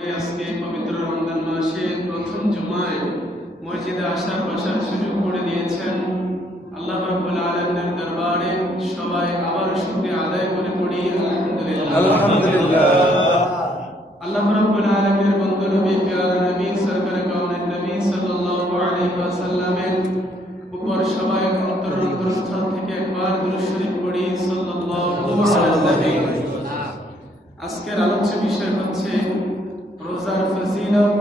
আজকে পবিত্র রমজান মাসের প্রথম জুমায় মসজিদে আসার বসার সুযোগ করে দিয়েছেন। আল্লাহ রাব্বুল আলামিনের দরবারে সবাই আবার শুকরিয়া আদায় করে পড়ি আলহামদুলিল্লাহ। আল্লাহ রাব্বুল আলামিনের বন্ধু নবী প্যারা নবী সরকারে কাউনের নবী সাল্লাল্লাহু আলাইহি ওয়াসাল্লামের উপর সবাই অন্তরস্থল থেকে একবার দুরূদ শরীফ পড়ি সাল্লাল্লাহু আলাইহি ওয়াসাল্লাম। আজকের আলোচ্য বিষয় হচ্ছে রোজার ফজিলত,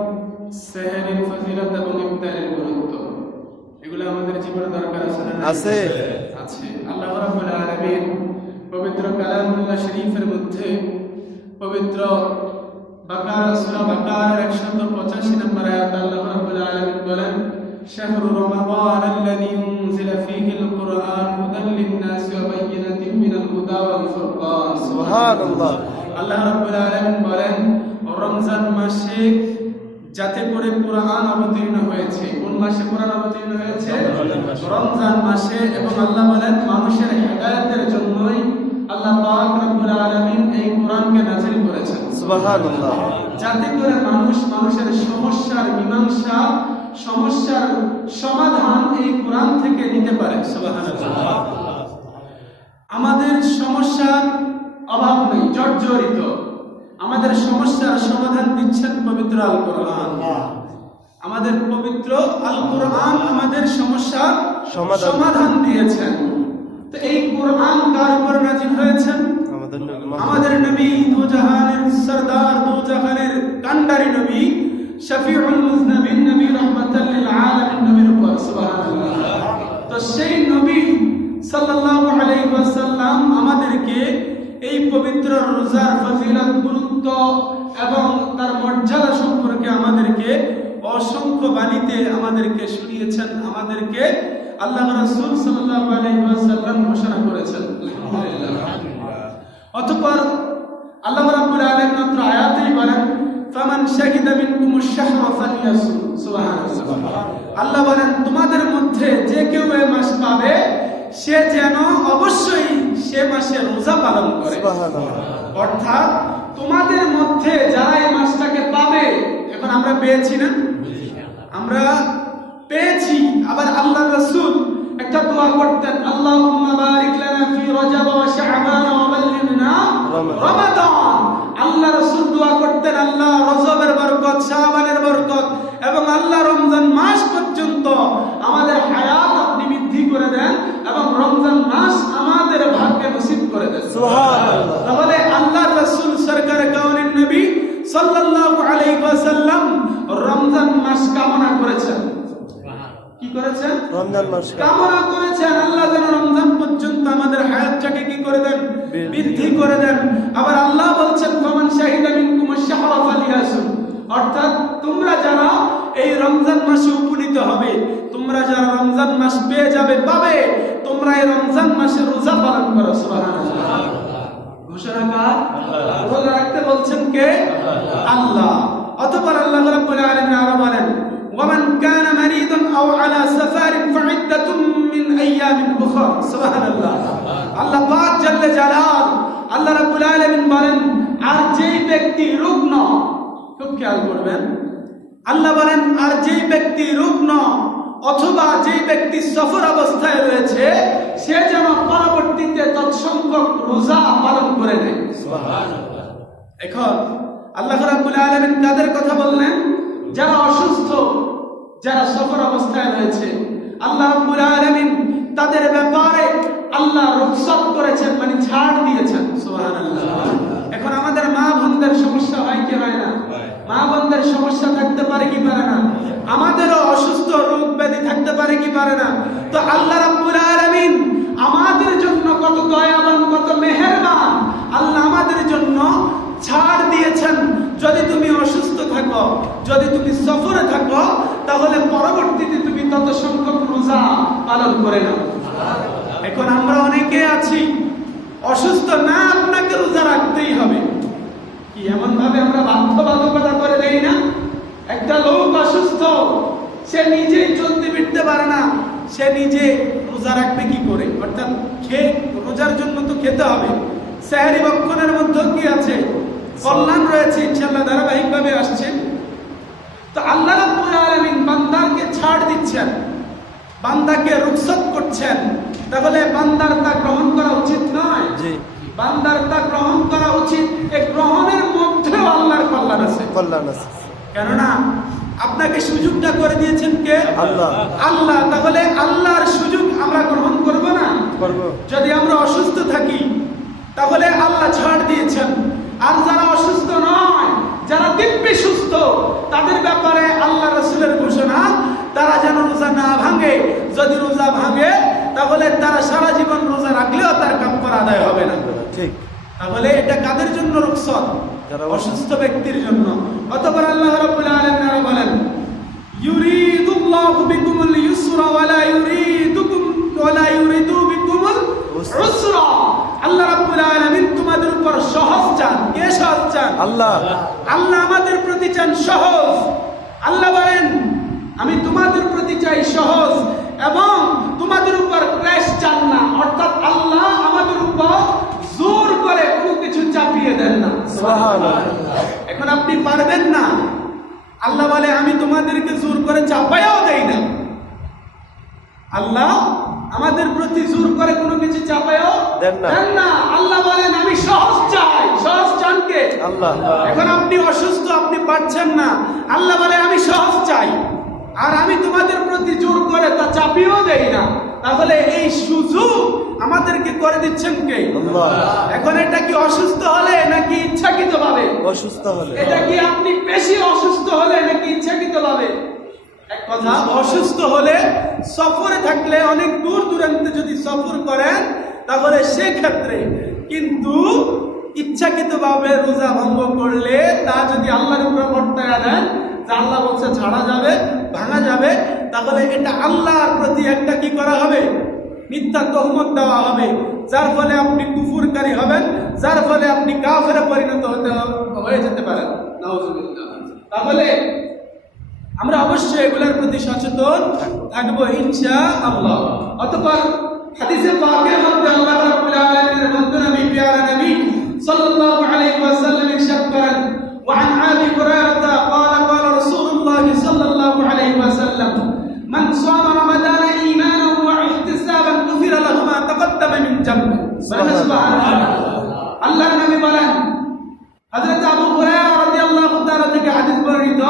সেহরির ফজিলত এবং ইফতারের গুরুত্ব। এগুলো আমাদের জীবনে দরকার আছে। আল্লাহ রাব্বুল আলামিন পবিত্র কালামুল্লাহ শরীফের মধ্যে পবিত্র বাকারা সূরা বাকারার 185 নম্বর আয়াতে আল্লাহ রাব্বুল আলামিন বলেন, শাহরু রমাদান আল্লাযী উনজিলা ফীহিল কুরআন হুদাল লিন-নাসি ওয়া বায়িনাতিন মিনাল হুদা ওয়াল ফুরকান। সুবহানাল্লাহ। আল্লাহ রাব্বুল আলামিন বলেন, রমজান মাসে যাতে করে কোরআন অবতীর্ণ হয়েছে। কোন মাসে কোরআন অবতীর্ণ হয়েছে? রমজান মাসে। এবং আল্লাহ বলেন মানুষের হেদায়েতের জন্যই আল্লাহ পাক রব্বুল আলামিন এই কোরআনকে নাযিল করেছেন। সুবহানাল্লাহ। যাতে করে মানুষের সমস্যার মীমাংসা, সমস্যার সমাধান এই কোরআন থেকে নিতে পারে। সুবহানাল্লাহ। আমাদের সমস্যার অভাব নেই, জর্জরিত। আমাদের সমস্যার সমাধান দিচ্ছেন পবিত্র আল কোরআন। আমাদের পবিত্র আল কোরআন আমাদের সমস্যার সমাধান দিয়েছেন। তো এই কোরআন কার উপর নাযিল হয়েছে? আমাদের নবী, দু জাহানের সরদার, দু জাহানের কান্ডারি নবী, শফিউল মুজনবিন নবী, রাহমাতাল লিল আলামিন নবীর উপর। সুবহানাল্লাহ। তো সেই নবী সাল্লাল্লাহু আলাইহি ওয়াসাল্লাম আমাদেরকে এই পবিত্র রোজার ফজিলত, গুরুত্ব এবং তার মর্যাদা সম্পর্কে আমাদেরকে অসংখ্য বাণীতে আমাদেরকে শুনিয়েছেন। আমাদেরকে আল্লাহ রাসূল সাল্লাল্লাহু আলাইহি ওয়াসাল্লাম ঘোষণা করেছেন। আলহামদুলিল্লাহ। অতঃপর আল্লাহ রাব্বুল আলামিন মাত্র আয়াতেই বলেন, ফামান শাহিদা মিনকুমুশ শাহরা ফালইয়াসুম। সুবহানাল্লাহ। আল্লাহ বলেন তোমাদের মধ্যে যে কেউ এই মাস পাবে সে যেন অবশ্যই সে মাসে রোজা পালন করে। অর্থাৎ তোমাদের মধ্যে যারা এই মাসটাকে পাবে, এখন আমরা পেয়েছি না? আমরা পেয়েছি। আবার আল্লাহ রাসূল একটা দোয়া করতেন, আল্লাহুম্মা বারিক লানা ফি রজব ওয়া শাবান ওয়া বাল্লিগনা রমাদান। আল্লাহ রাসূল দোয়া করতেন, আল্লাহ রজবের বরকত, শাবানের বরকত এবং আল্লাহ রমজান মাস পর্যন্ত আমাদের হায়াত আপনি বৃদ্ধি করে দেন এবং রমজান মাস আমাদের ভাগ্যে নসিব করে দেন। সুবহানাল্লাহ। তাহলে আল্লাহর রাসূল সরকারে কাউনের নবী সাল্লাল্লাহু আলাইহি ওয়াসাল্লাম রমজান মাস কামনা করেছেন। কি করেছেন? রমজান মাস কামনা করেছেন আল্লাহ যেন রমজান পর্যন্ত আমাদের হায়াতটাকে কি করে দেন? বৃদ্ধি করে দেন। আবার আল্লাহ বলছেন, ফামান শাহিদা মিনকুমুশ শাহরা ফালইয়াসুম। অর্থাৎ তোমরা যারা এই রমজান মাসে উপনীত হবে, তোমরা যারা রমজান মাস পেয়ে যাবে, পাবে, তোমরা এই রমজান মাসে রোজা পালন করো। সুবহানাল্লাহ। ঘোষণা কার? রোজা রাখতে বলছেন কে? আল্লাহ। অতঃপর আল্লাহ রাব্বুল আলামিন আরো বলেন, ওয়ামান কানা মারিদান আও আলা সাফারিন ফাইদ্দাতুম মিন আইয়ামিন উখরা। সুবহানাল্লাহ। আল্লাহ পাক জাল্লে জালাল আল্লাহ রাব্বুল আলামিন বলেন, আর যেই ব্যক্তি রুগ্ন, খুব খেয়াল করবেন, আল্লাহ বলেন আর যেই ব্যক্তি রুগ্ন অথবা যেই ব্যক্তি সফর অবস্থায় রয়েছে সে যেন পরবর্তীতে তৎসংখ্যক রোজা পালন করে নেয়। সুবহানাল্লাহ। এখন আল্লাহ রাব্বুল আলামিন তাদের কথা বললেন যারা অসুস্থ, যারা সফর অবস্থায় রয়েছে। আল্লাহ রাব্বুল আলামিন তাদের ব্যাপারে আল্লাহ রুখসত করেছেন, মানে ছাড় দিয়েছেন। সুবহানাল্লাহ। এখন আমাদের মা বোনদের সমস্যা হয় কি হয় না? মা বোনদের সমস্যা থাকতে পারে কি পারে না? আমাদেরও অসুস্থ রোগ ব্যাধি থাকতে পারে কি পারে না? তো আল্লাহ রাব্বুল আলামিন আমাদের জন্য কত দয়াবান, কত মেহেরবান। আল্লাহ আমাদের জন্য ছাড় দিয়েছেন। যদি তুমি অসুস্থ থাকো, যদি তুমি সফরে থাকো, তাহলে পরবর্তীতে তুমি তত সংখ্যক রোজা পালন করে নাও। এখন আমরা অনেকে আছি অসুস্থ, না আপনাকে রোজা রাখতেই হবে। কি এমন ভাবে আমরা বাধ্যবাধকতা করে দেই না? একটা লোক অসুস্থ, সে নিজেই চলতে ফিরতে পারে না, সে নিজে রোজা রাখবে কি করে? অর্থাৎ রোজার জন্য তো খেতে হবে। সেহরি বক্ষণের মধ্যে কি আছে? কল্যাণ রয়েছে ইনশাআল্লাহ, ধারাবাহিকভাবে আসছে। বান্দাকে রুখসত করছেন, তাহলে বান্দার তা গ্রহণ করা উচিত নয়। বান্দার তা গ্রহণ করা উচিত। এই গ্রহণের মধ্যেও আল্লাহর কল্যাণ আছে। কেননা আপনাকে সুযোগটা করে দিয়েছেন কে? আল্লাহ। তাহলে আল্লাহর সুযোগ আমরা গ্রহণ করব না? যদি আমরা অসুস্থ থাকি তাহলে আল্লাহ ছাড় দিয়েছেন। আর যারা অসুস্থ নয়, যারা দিব্যি সুস্থ, তাদের ব্যাপারে আল্লাহ রাসূলের ঘোষণা, তারা যেন রোজা না ভাঙে। যদি রোজা ভাঙে তাহলে তারা সারা জীবন রোজা রাখলেও তার কাফারা আদায় হবে না। ঠিক। তাহলে এটা কাদের জন্য রুখসত? অসুস্থ ব্যক্তির জন্য। অতঃপর আল্লাহ রাব্বুল আলামিন আরো বলেন, ইউরিদুল্লাহু বিকুমুল ইউসরা ওয়ালা ইউরিদু বিকুমুল উসরা। আল্লাহ রাব্বুল আলামিন তোমাদের উপর সহজ চান। কে সহজ চান? আল্লাহ। আল্লাহ আমাদের প্রতি চান সহজ। আল্লাহ বলেন, আমি তোমাদের প্রতি চাই সহজ এবং তোমাদের উপর ক্লেশ চান না। অর্থাৎ আল্লাহ আমাদের উপর জোর করে কোনো কিছু চাপিয়ে দেন না। সুবহানাল্লাহ। এখন আপনি পারবেন না, আল্লাহ বলে আমি তোমাদেরকে জোর করে চাপাইও দেই না। আল্লাহ আমাদের প্রতি জোর করে কোনো কিছু চাপাইও দেন না। আল্লাহ বলেন আমি সহজ চাই। সহজ চান কে? আল্লাহ। এখন আপনি অসুস্থ, আপনি পারছেন না, আল্লাহ বলে আমি সহজ চাই, আর আমি তোমাদের প্রতি জোর করে তা চাপিয়েও দেই না। তাহলে এই সুযোগ আমাদেরকে করে দিচ্ছেন কে? আল্লাহ। এখন এটা কি অসুস্থ হলে নাকি ইচ্ছাকৃত ভাবে? অসুস্থ হলে। এটা কি আপনি বেশি অসুস্থ হলে নাকি ইচ্ছাকৃত ভাবে? এক কথা, অসুস্থ হলে, সফরে থাকলে, অনেক দূর দূরান্তে যদি সফর করেন তাহলে সেক্ষেত্রে, কিন্তু ইচ্ছাকৃত ভাবে রোজা ভঙ্গ করলে তা যদি আল্লাহর উপর বর্তায়া দেন, আল্লাহ বলছে ছাড়া যাবে, ভাঙা যাবে, তাহলে এটা আল্লাহর প্রতি একটা কি করা হবে? মিথ্যা তহমত দেওয়া হবে, যার ফলে আপনি কুফরকারী হবেন, যার ফলে আপনি কাফেরে পরিণত হয়ে যেতে পারেন। নাউজুবিল্লাহ। তাহলে আমরা অবশ্যই এগুলোর প্রতি সচেতন থাকবো ইনশাআল্লাহ। অতঃপর হাদিসে পাকের মধ্যে আল্লাহ রাব্বুল আলামিনের মধ্যে নবী প্যারা নবী সাল্লাল্লাহু আলাইহি ওয়াসাল্লাম ইরশাদ করেন, وعن أبي هريرة قال قال رسول الله صلى الله عليه وسلم من صام رمضان إيمانا واحتسابا غفر له ما تقدم من ذنبه. سبحان الله. আল্লাহর নবী বলেন, হযরত আবু হুরায়রা রাদিয়াল্লাহু তাআলা থেকে হাদিস বর্ণিত,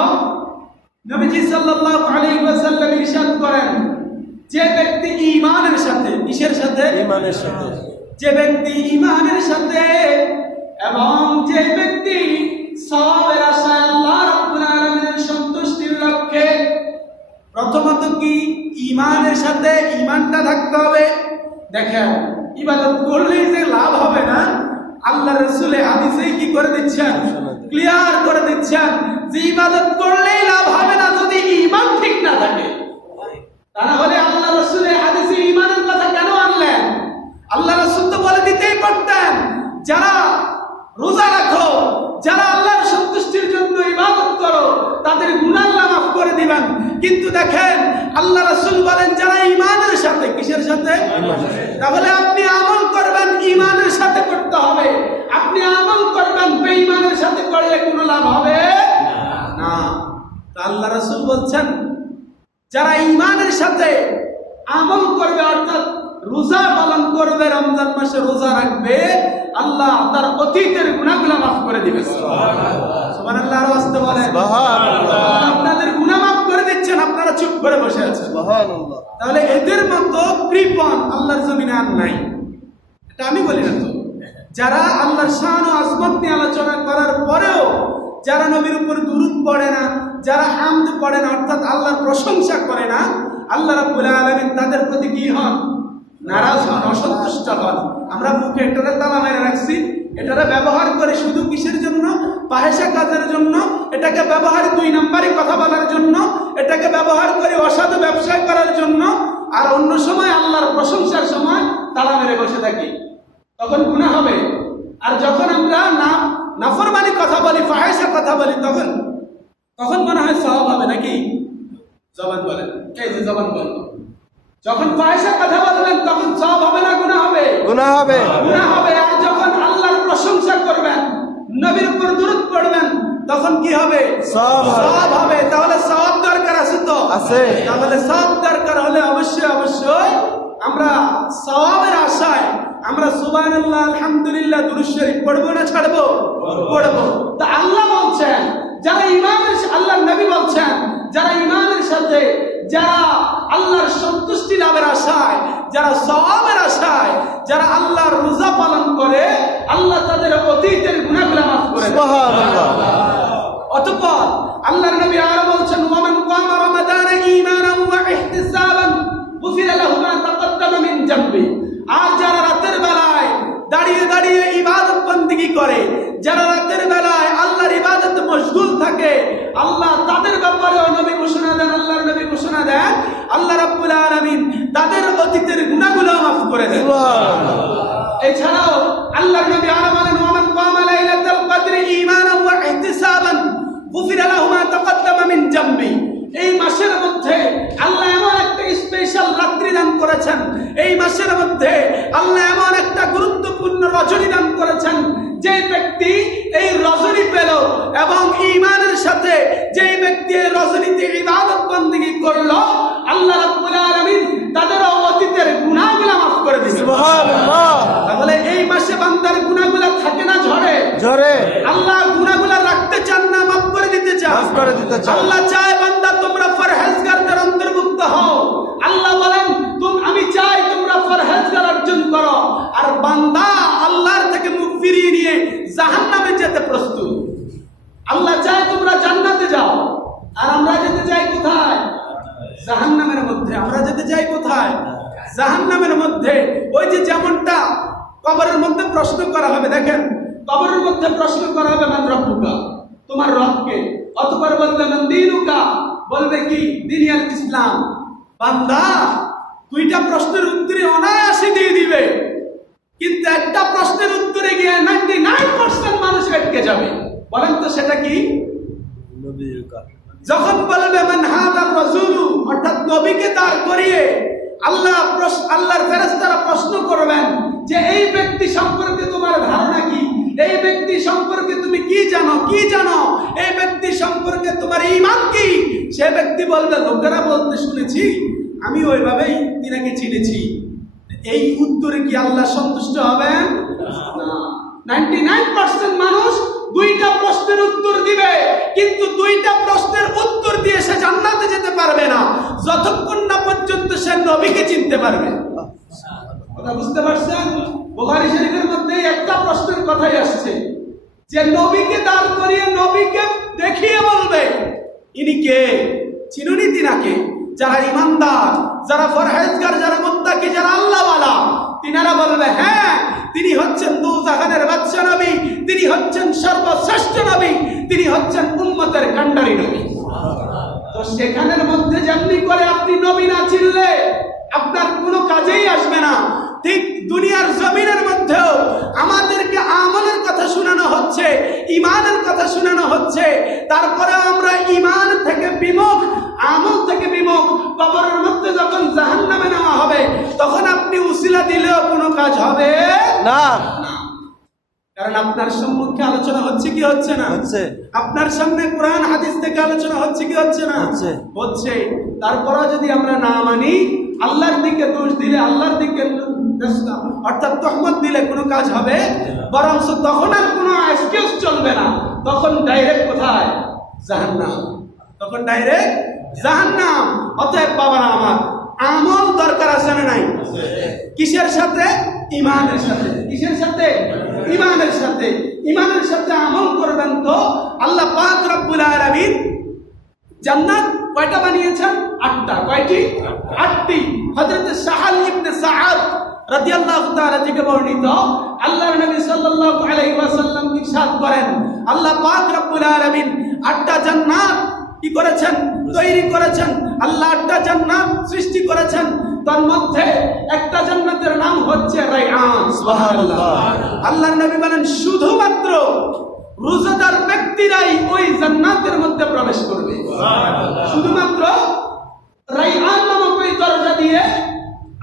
নবীজি সাল্লাল্লাহু আলাইহি ওয়াসাল্লাম ইরশাদ করেন, যে ব্যক্তি ঈমানের সাথে, কিসের সাথে? ঈমানের সাথে। যে ব্যক্তি ঈমানের সাথে এবং যে ব্যক্তি সওয়াবের আশায় আল্লাহ রাব্বুল আলামিনের সন্তুষ্টির লক্ষ্যে, প্রথমত কি ঈমানের সাথে ঈমানটা থাকতে হবে। দেখেন, ইবাদত করলেই যে লাভ হবে না, আল্লাহ রাসূল হাদিসেই কি করে দিচ্ছেন? ক্লিয়ার করে দিচ্ছেন যে ইবাদত করলেই লাভ হবে না যদি ঈমান ঠিক না থাকে। তা না হলে আল্লাহ রাসূল হাদিসে ঈমানের কথা কেন আনলেন? আল্লাহ রাসূল তো বলে দিতেই পারতেন, যারা রোজা রাখো, যারা আল্লাহর সন্তুষ্টির জন্য ইবাদত করো, তাদের গুনাহ আল্লাহ মাফ করে দিবেন। কিন্তু দেখেন আল্লাহ রাসূল বলেন যারা ঈমানের সাথে, কিসের সাথে? তাহলে আপনি আমল করবেন ঈমানের সাথে করতে হবে। আপনি আমল করবেন বেঈমানের সাথে করলে কোনো লাভ হবে না। আল্লাহ রাসূল বলছেন যারা ঈমানের সাথে আমল করবে, অর্থাৎ রোজা পালন করবে, রমজান মাসে রোজা রাখবে, আল্লাহ তার অতীতের গুনাহগুলো মাফ করে দিবে। সুবহানাল্লাহ। আর ওয়াস্তে বলেন সুবহানাল্লাহ। আপনাদের গুনাহ মাফ করে দিচ্ছেন, আপনারা চুপ করে বসে আছেন। সুবহানাল্লাহ। তাহলে এদের মতো কৃপণ আল্লাহর জমিনে আর নাই। এটা আমি বলি না তো। যারা আল্লাহর শান ও আজমত নিয়ে আলোচনা করার পরেও যারা নবীর উপর দুরূদ পড়ে না, যারা হামদ পড়ে না, অর্থাৎ আল্লাহর প্রশংসা করে না, আল্লাহ রাব্বুল আলামিন তাদের প্রতি কি হন? নারাজ হন, অসন্তুষ্ট হন। আমরা মুখে এটারে তালা মেরে রাখছি, এটারে ব্যবহার করে শুধু কিসের জন্য? ফাহিশা কাজের জন্য। এটাকে ব্যবহার 2 নম্বরই কথা বলার জন্য, এটাকে ব্যবহার করে অসাধু ব্যবসা করার জন্য। আর অন্য সময় আল্লাহর প্রশংসার সময় তালা মেরে বসে থাকি, তখন গুনাহ হবে। আর যখন আমরা নাফরমানি কথা বলি, ফাহিশা কথা বলি, তখন মনে হয় সওয়াব হবে নাকি? জবান বলেন, এই যে জবান বন্ধ। যখন ফাহিশা কথা বলবেন তখন সওয়াব হবে না গুনাহ হবে? গুনাহ হবে, গুনাহ হবে। আর যখন আল্লাহর প্রশংসা করবেন, নবীর উপর দুরূদ পড়বেন, তখন কি হবে? সওয়াব হবে। তাহলে সওয়াব দরকার আছে তো। আছে। তাহলে সওয়াব দরকার হলে অবশ্যই আমরা সওয়াবের আশায় আমরা সুবহানাল্লাহ আলহামদুলিল্লাহ দুরূদ শরীফ পড়বো না ছাড়বো? পড়বো। তা আল্লাহ বলছেন যারা ঈমানের, আল্লাহর নবী বলছেন যারা ঈমানের সাথে, যারা আল্লাহর সন্তুষ্টি লাভের আশায়, যারা সওয়াবের আশায়, যারা আল্লাহর রোজা পালন করে, আল্লাহ তাদের অতীতের গুনাহগুলো মাফ করে দেন। সুবহানাল্লাহ। অতঃপর আল্লাহর নবী আরো বলছেন ওয়ামান কামা রমাদানা ঈমানান ওয়া ইহতিসাবান গুফিরা লাহু মা তাকাদ্দামা মিন যামবি। আর যারা রাতের বেলায় দাঁড়িয়ে দাঁড়িয়ে ইবাদত বন্দেগী করে, যারা রাতের বেলায় আল্লাহর ইবাদতে মশগুল থাকে, আল্লাহ তাদের ব্যাপারেও নবী ঘোষণা দেন, আল্লাহর নবী ঘোষণা দেন আল্লাহ রাব্বুল আলামিন তাদের অতীতের গুনাহগুলো মাফ করে দেন। এছাড়াও আল্লাহর নবী আরো বলেন ওয়ামান কামা লাইলাতুল কদরি ঈমানান ওয়া ইহতিসাবান গুফিরা লাহু মা তাকাদ্দামা মিন যামবি। এই মাসের মধ্যে আল্লাহ এমন একটা স্পেশাল রাত্রি দান করেছেন, এই মাসের মধ্যে আল্লাহ এমন একটা গুরুত্বপূর্ণ রজনী দান করেছেন, যে ব্যক্তি এই রজনী পেল এবং ঈমানের সাথে যেই ব্যক্তি এই রজনীতে ইবাদত বন্দেগী করলো, আল্লাহ রাব্বুল আলামিন তাদের অতীতের গুনাহগুলো মাফ করে দিবেন। সুবহানাল্লাহ। তাহলে এই মাসে বান্দার গুনাহগুলো থাকে না ঝরে? জোরে আল্লাহ গুনাহগুলো রাখতে চান না মাফ করে দিতে চান? মাফ করে দিতে চান। আল্লাহ চায় বান্দা তোমরা পরহেজগারদের অন্তর্ভুক্ত হও। আল্লাহ বলেন আমি চাই তোমরা পরহেজগার অর্জন করো, আর বান্দা আল্লাহর থেকে মুখ ফিরিয়ে নিয়ে জাহান্নামে যেতে প্রস্তুত। আল্লাহ চায় তোমরা জান্নাতে যাও, আর আমরা যেতে চাই কোথায়? জাহান্নামের মধ্যে। আমরা যেতে চাই কোথায়? জাহান্নামের মধ্যে। ওই যে যেমনটা কবরের মধ্যে প্রশ্ন করা হবে, দেখেন কবরের মধ্যে প্রশ্ন করা হবে মান রব্বুকা, তোমার রবকে। অতঃপর বলবে মান দীনুকা, বলবে কি দিনিয়াল ইসলাম। বান্দা দুইটা প্রশ্নের উত্তরে অনায়াসে দিয়ে দিবে, কিন্তু একটা প্রশ্নের উত্তরে গিয়ে 99% মানুষ আটকে যাবে। বলেন তো সেটা কি? যখন বলবে মান হাদার রাসূলু, অর্থাৎ নবীকে দাঁড় করিয়ে আল্লাহর ফেরেশতারা প্রশ্ন করবেন যে এই ব্যক্তি সম্পর্কে তোমার ধারণা কি, এই ব্যক্তি সম্পর্কে তুমি কি জানো, এই ব্যক্তি সম্পর্কে তোমার ঈমান কি? সে ব্যক্তি বলবে লোকেরা বলতে শুনেছি, আমি ওইভাবেই তিনাকে চিনেছি। এই উত্তরে কি আল্লাহ সন্তুষ্ট হবেন? না। 99% মানুষ দুইটা প্রশ্নের উত্তর দিবে, কিন্তু দুইটা প্রশ্নের উত্তর দিয়ে সে জান্নাতে যেতে পারবে না যতক্ষণ না পর্যন্ত সে নবীকে চিনতে পারবে। কথা বুঝতে পারছেন? বুখারী শরীফের মধ্যে একটা প্রশ্নের কথাই আসছে যে নবীকে দাঁড় করিয়ে নবীকে দেখিয়ে বলবে ইনি কে, চিনুনি তিনাকে? যারা ইমানদার, যারা ফরহেজগার, যারা মুত্তাকি, যারা আল্লাহওয়ালা, তিনারা বলবে হ্যাঁ তিনি হচ্ছেন দুজাহানের বাদশা নবী, তিনি হচ্ছেন সর্বশ্রেষ্ঠ নবী, তিনি হচ্ছেন উম্মতের কান্ডারি নবী। তো সেখানের মধ্যে যেমনি করে আপনি নবী না চিনলে আপনার কোনো কাজেই আসবে না, ঠিক দুনিয়ার জমিনের মধ্যেও আমাদেরকে আমলের কথা শোনানো হচ্ছে, ঈমানের কথা শোনানো হচ্ছে, তারপরে আমরা ঈমান থেকে বিমুখ, আমল থেকে বিমুখ। কবরের মধ্যে যখন জাহান্নামে নেওয়া হবে তখন আপনি উসিলা দিলেও কোনো কাজ হবে না, কারণ আপনার সম্মুখে আলোচনা হচ্ছে কি হচ্ছে না? হচ্ছে। আপনার সামনে কোরআন হাদিস থেকে আলোচনা হচ্ছে কি হচ্ছে না? হচ্ছে। তারপরেও যদি আমরা না মানি, আল্লাহর দিকে দোষ দিলে, আল্লাহর দিকে অর্থাৎ তহমত দিলে কোনো কাজ হবে? বরং তখন আর কোনো এক্সকিউজ চলবে না, তখন ডাইরেক্ট কোথায়? জাহান্নাম। তখন ডাইরেক্ট জাহান্নাম। অতএব বাবারা আমার, আমল দরকার আছে না নাই? কিসের সাথে? ঈমানের সাথে। কিসের সাথে? ঈমানের সাথে। ঈমানের সাথে আমল করবেন তো আল্লাহ পাক রব্বুল আলামিন জান্নাত কয়টা বানিয়েছেন? 8টা। কয়টি? 8টি। হযরত সাহাল ইবনে সাআদ রাদিয়াল্লাহু তাআলা থেকে বর্ণিত, আল্লাহর নবী সাল্লাল্লাহু আলাইহি ওয়াসাল্লাম ইরশাদ করেন, আল্লাহ পাক রব্বুল আলামিন 8টা জান্নাত কি করেছেন? তৈরি করেছেন। আল্লাহ 8টা জান্নাত সৃষ্টি করেছেন, তার মধ্যে একটা জান্নাতের নাম হচ্ছে রায়্যান। সুবহানাল্লাহ। আল্লাহর নবী বলেন শুধুমাত্র রোজাদার ব্যক্তিরাই ওই জান্নাতের মধ্যে প্রবেশ করবে। শুধুমাত্র রায়্যান নামক ওই দরজা দিয়ে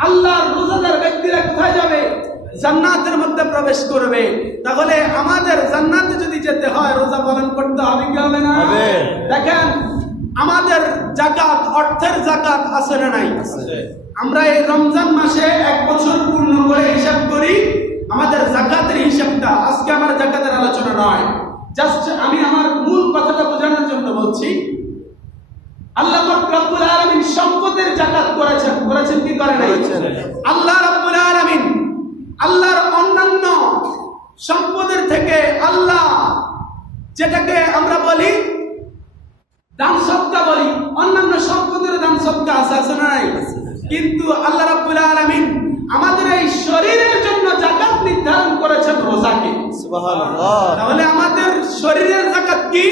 আল্লাহর রোজাদার ব্যক্তিরা কোথায় যাবে? জান্নাতের মধ্যে প্রবেশ করবে। তাহলে আমাদের জান্নাতে যদি যেতে হয় রোজা পালন করতে হবে কি হবে না? দেখেন আমাদের জাকাত, অর্থের জাকাত আছে না নাই? আমরা এই রমজান মাসে 1 বছর পূর্ণ করে হিসাব করি আমাদের জাকাতের হিসাবটা। আজকে আমার জাকাতের আলোচনা নয়, জাস্ট আমি আমার মূল কথাটা বোঝানোর জন্য বলছি। আল্লাহ রাব্বুল আলামিন সম্পদের জাকাত করেছেন কি করে নাই? আল্লাহ রাব্বুল আলামিন আল্লাহর অন্যান্য সম্পদের থেকে আল্লাহ যেটাকে আমরা বলি দান সদকা বলি, অন্যান্য সম্পদের দান সদকা আছে না নাই? কিন্তু আল্লাহ রাব্বুল আলামিন আমাদের এই শরীরের জন্য জাকাত নির্ধারণ করেছেন রোজাকে। সুবহানাল্লাহ। তাহলে আমাদের শরীরের জাকাত কি?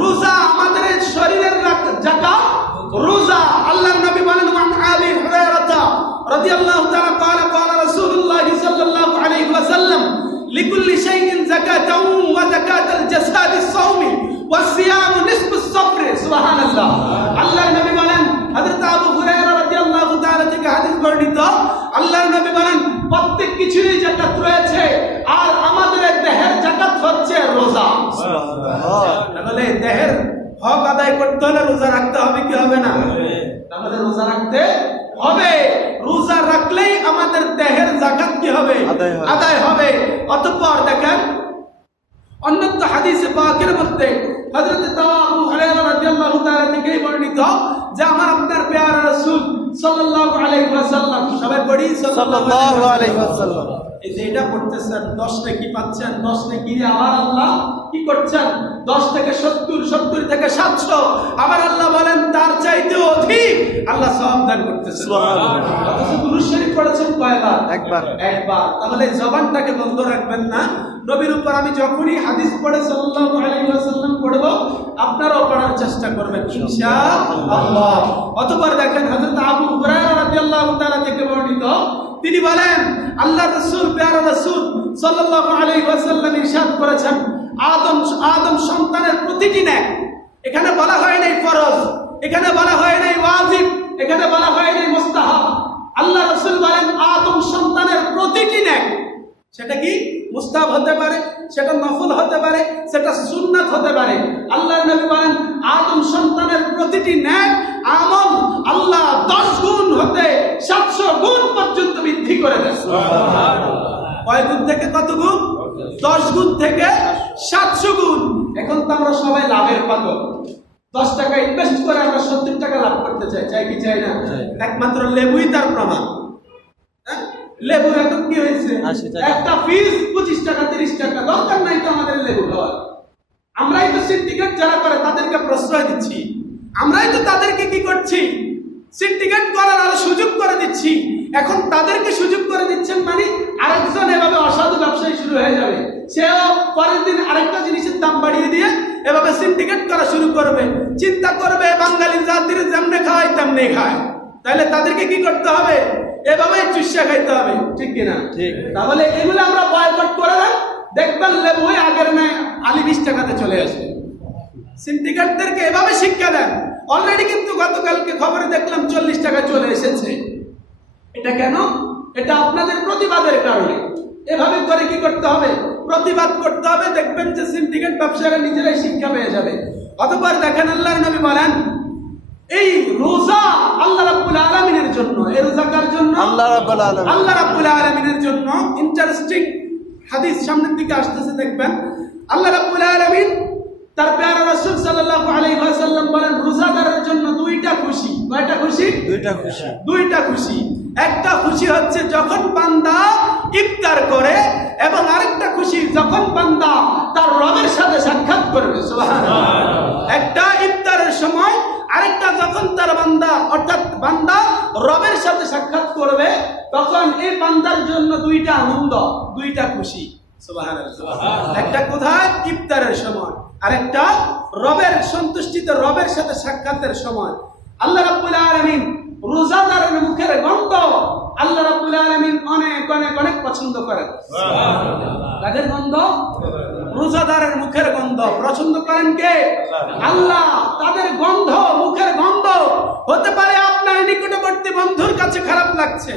রোজা। আমাদের এই শরীরের জাকাত রোজা। আল্লাহর নবী বলেন ওয়ান আবি হুরায়রা রাদিয়াল্লাহু তাআলা قال قال رسول الله صلى الله عليه وسلم لكل شيء زكاة وزكاة الجسد الصوم والصيام نصف الصبر। সুবহানাল্লাহ। আল্লাহর নবী বলেন, হযরত আবু হুরায়রা রাদিয়াল্লাহু তাআলা থেকে হাদিস বর্ণিত, আল্লাহর নবী বলেন প্রত্যেক কিছুরই জাকাত রয়েছে, আর আমাদের দেহের জাকাত হচ্ছে রোজা। সুবহানাল্লাহ। তাহলে দেহের হক আদায় করতে হলে রোজা রাখতে হবে কি হবে না? তাহলে রোজা রাখতে হবে। রোজা রাখলেই আমাদের দেহের জাকাত কি হবে? আদায় হবে। অতঃপর দেখেন অন্যত্র হাদিসে পাকের মধ্যে হযরত আবু হুরায়রা রাদিয়াল্লাহু তাআলা থেকে বর্ণিত যে আমার আপনার প্যারা রাসূল সাল্লাল্লাহু আলাইহি ওয়াসাল্লাম, সবাই পড়ি সাল্লাল্লাহু আলাইহি ওয়াসাল্লাম, এই যে এটা পড়তেছেন 10 নেকি পাচ্ছেন, 10 নেকি আমার আল্লাহ কি করছেন? 10 থেকে 70, 70 থেকে 700, আবার আল্লাহ বলেন তার চাইতে অধিক আল্লাহ সওয়াব দান করতেছেন। সুবহানাল্লাহ। অথচ দুরূদ শরীফ পড়েছেন কয়বার? একবার। তাহলে জবানটাকে বন্ধ রাখবেন না। নবীর উপর আমি যখনই হাদিস পড়ে সাল্লাল্লাহু আলাইহি ওয়াসাল্লাম পড়ব, আপনারাও পড়ার চেষ্টা করবেন ইনশাআল্লাহ। অতঃপর দেখেন হযরত আবু হুরায়রা রাদিয়াল্লাহু তাআলা থেকে বর্ণিত, তিনি বলেন আল্লাহর রাসূল প্যারা রাসূল সাল্লাল্লাহু আলাইহি ওয়াসাল্লাম ইরশাদ করেছেন আদম সন্তানের প্রতিটি নেক, এখানে বলা হয় নাই ফরজ, এখানে বলা হয় নাই ওয়াজিব, এখানে বলা হয় নাই মুস্তাহাব। আল্লাহ রাসূল বলেন আদম সন্তানের প্রতিটি নেক, সেটা কি মুস্তাহাব হতে পারে, সেটা নফল হতে পারে, সেটা সুন্নাত হতে পারে। আল্লাহর নবী বলেন আদম সন্তানের প্রতিটি নেক আমল আল্লাহ 10 গুণ হতে 700 গুণ পর্যন্ত বৃদ্ধি করে দেন। সুবহানাল্লাহ। কয় গুণ থেকে কত গুণ? 10 গুণ থেকে 700 গুণ। এখন তো আমরা সবাই লাভের পাগল। 10 টাকা ইনভেস্ট করে আমরা 70 টাকা লাভ করতে চাই, চাই কি চাই না? একমাত্র লেবুই তার প্রমাণ। লেবুর এখন কি হয়েছে? একটা পিস 25 টাকা 30 টাকা। দরকার নাই তো আমাদের লেবু খাওয়ার। আমরাই তো সিন্ডিকেট যারা করে তাদেরকে প্রশ্রয় দিচ্ছি, আমরাই তো তাদেরকে কি করছি? সিন্ডিকেট করার আরো সুযোগ করে দিচ্ছি। এখন তাদেরকে সুযোগ করে দিচ্ছেন মানে আরেকজন এভাবে অসাধু ব্যবসায়ী শুরু হয়ে যাবে, সেও পরের দিন আরেকটা জিনিসের দাম বাড়িয়ে দিয়ে এভাবে সিন্ডিকেট করা শুরু করবে। চিন্তা করবে বাঙালি জাতির যেমনে খায় তেমনি খায়, তাহলে তাদেরকে কি করতে হবে? এভাবে চুষা খাইতে হবে, ঠিক কিনা? তাহলে এগুলো আমরা বয়কট করে দেন, দেখবেন লেবু আগের নেয় আলি 20 টাকাতে চলে আসে। সিন্ডিকেটদেরকে এভাবে শিক্ষা দেন। অলরেডি কিন্তু গতকালকে খবরে দেখলাম 40 টাকা চলে এসেছে। এটা কেন? এটা আপনাদের প্রতিবাদের কারণে। এভাবে করে কি করতে হবে? প্রতিবাদ করতে হবে। দেখবেন যে সিন্ডিকেট ব্যবসায়ীরা নিজেরাই শিক্ষা পেয়ে যাবে। অতঃপর দেখেন আল্লাহর নবী বলেন এই রোজা আল্লাহ রাব্বুল আলামিনের জন্য। এই রোজা কার জন্য? আল্লাহ রাব্বুল আলামিনের জন্য। ইন্টারেস্টিং হাদিস সামনের দিকে আসতেছে, দেখবেন আল্লাহ রাব্বুল আলামিন তার প্যারা রাসূল সাল্লাল্লাহু আলাইহি ওয়াসাল্লাম বলেন রোজাদারের জন্য 2টা খুশি। কয়টা খুশি? 2টা খুশি। 2টা খুশি। একটা খুশি হচ্ছে যখন বান্দা ইফতার করে, এবং আরেকটা খুশি যখন বান্দা তার রবের সাথে সাক্ষাৎ করবে। সুবহানাল্লাহ। একটা ইফতারের সময়, আরেকটা যখন তার বান্দা অর্থাৎ বান্দা রবের সাথে সাক্ষাৎ করবে, তখন এই বান্দার জন্য 2টা আনন্দ, 2টা খুশি। সুবহানাল্লাহ। একটা কোথায়? ইফতারের সময়, আরেকটা রবের সন্তুষ্টিতে রবের সাথে সাক্ষাতের সময়। আল্লাহ রাব্বুল আলামিন রোজাদারের মুখের গন্ধ আল্লাহ রাব্বুল আলামিন অনেক অনেক অনেক পছন্দ করেন। সুবহানাল্লাহ। কাদের গন্ধ? রোজাদারের মুখের গন্ধ পছন্দ করেন কে? আল্লাহ। তাদের গন্ধ, মুখের গন্ধ হতে পারে আপনার নিকটবর্তী বন্ধুর কাছে খারাপ লাগছে,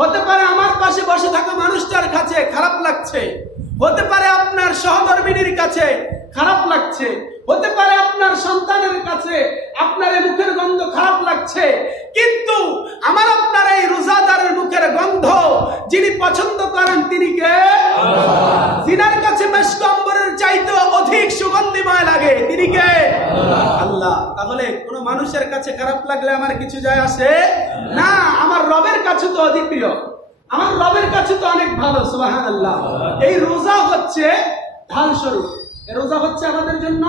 হতে পারে আমার পাশে বসে থাকা মানুষটার কাছে খারাপ লাগছে, হতে পারে আপনার সহধর্মিনীর কাছে খারাপ লাগছে, হতে পারে আপনার সন্তানের কাছে, আপনার এই মুখের গন্ধ খারাপ লাগছে, কিন্তু আমার আপনার এই রোজাদারের মুখের গন্ধ যিনি পছন্দ করেন তিনি কে? জিনার কাছে মেশক অম্বরের চাইতে অধিক সুগন্ধিময় লাগে, তিনি কে? আল্লাহ। তাহলে কোন মানুষের কাছে খারাপ লাগলে আমার কিছু যায় আসে না, আমার রবের কাছে তো অধিক প্রিয়, আমার রবের কাছে তো অনেক ভালো। সুবহানাল্লাহ। এই রোজা হচ্ছে ঢাল স্বরূপ, এই রোজা হচ্ছে আমাদের জন্য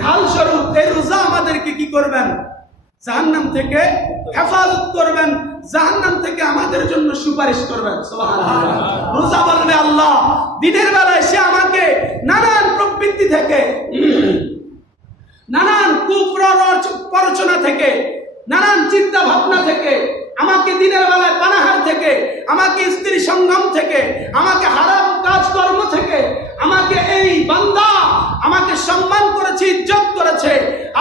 ঢাল স্বরূপ। এই রোজা আমাদেরকে কি করবেন? জাহান্নাম থেকে হেফাজত করবেন, জাহান্নাম থেকে আমাদের জন্য সুপারিশ করবেন। সুবহানাল্লাহ। রোজা বলবে আল্লাহ দিনের বেলায় সে আমাকে নানান প্রবৃত্তি থেকে, নানান কুপ্ররোচনা থেকে, নানান চিন্তা ভাবনা থেকে, আমাকে দিনের বেলায় পানাহার থেকে, আমাকে স্ত্রী সঙ্গম থেকে, আমাকে হারাম কাজকর্ম থেকে, আমাকে এই বান্দা আমাকে সম্মান করেছে, ইজ্জত করেছে।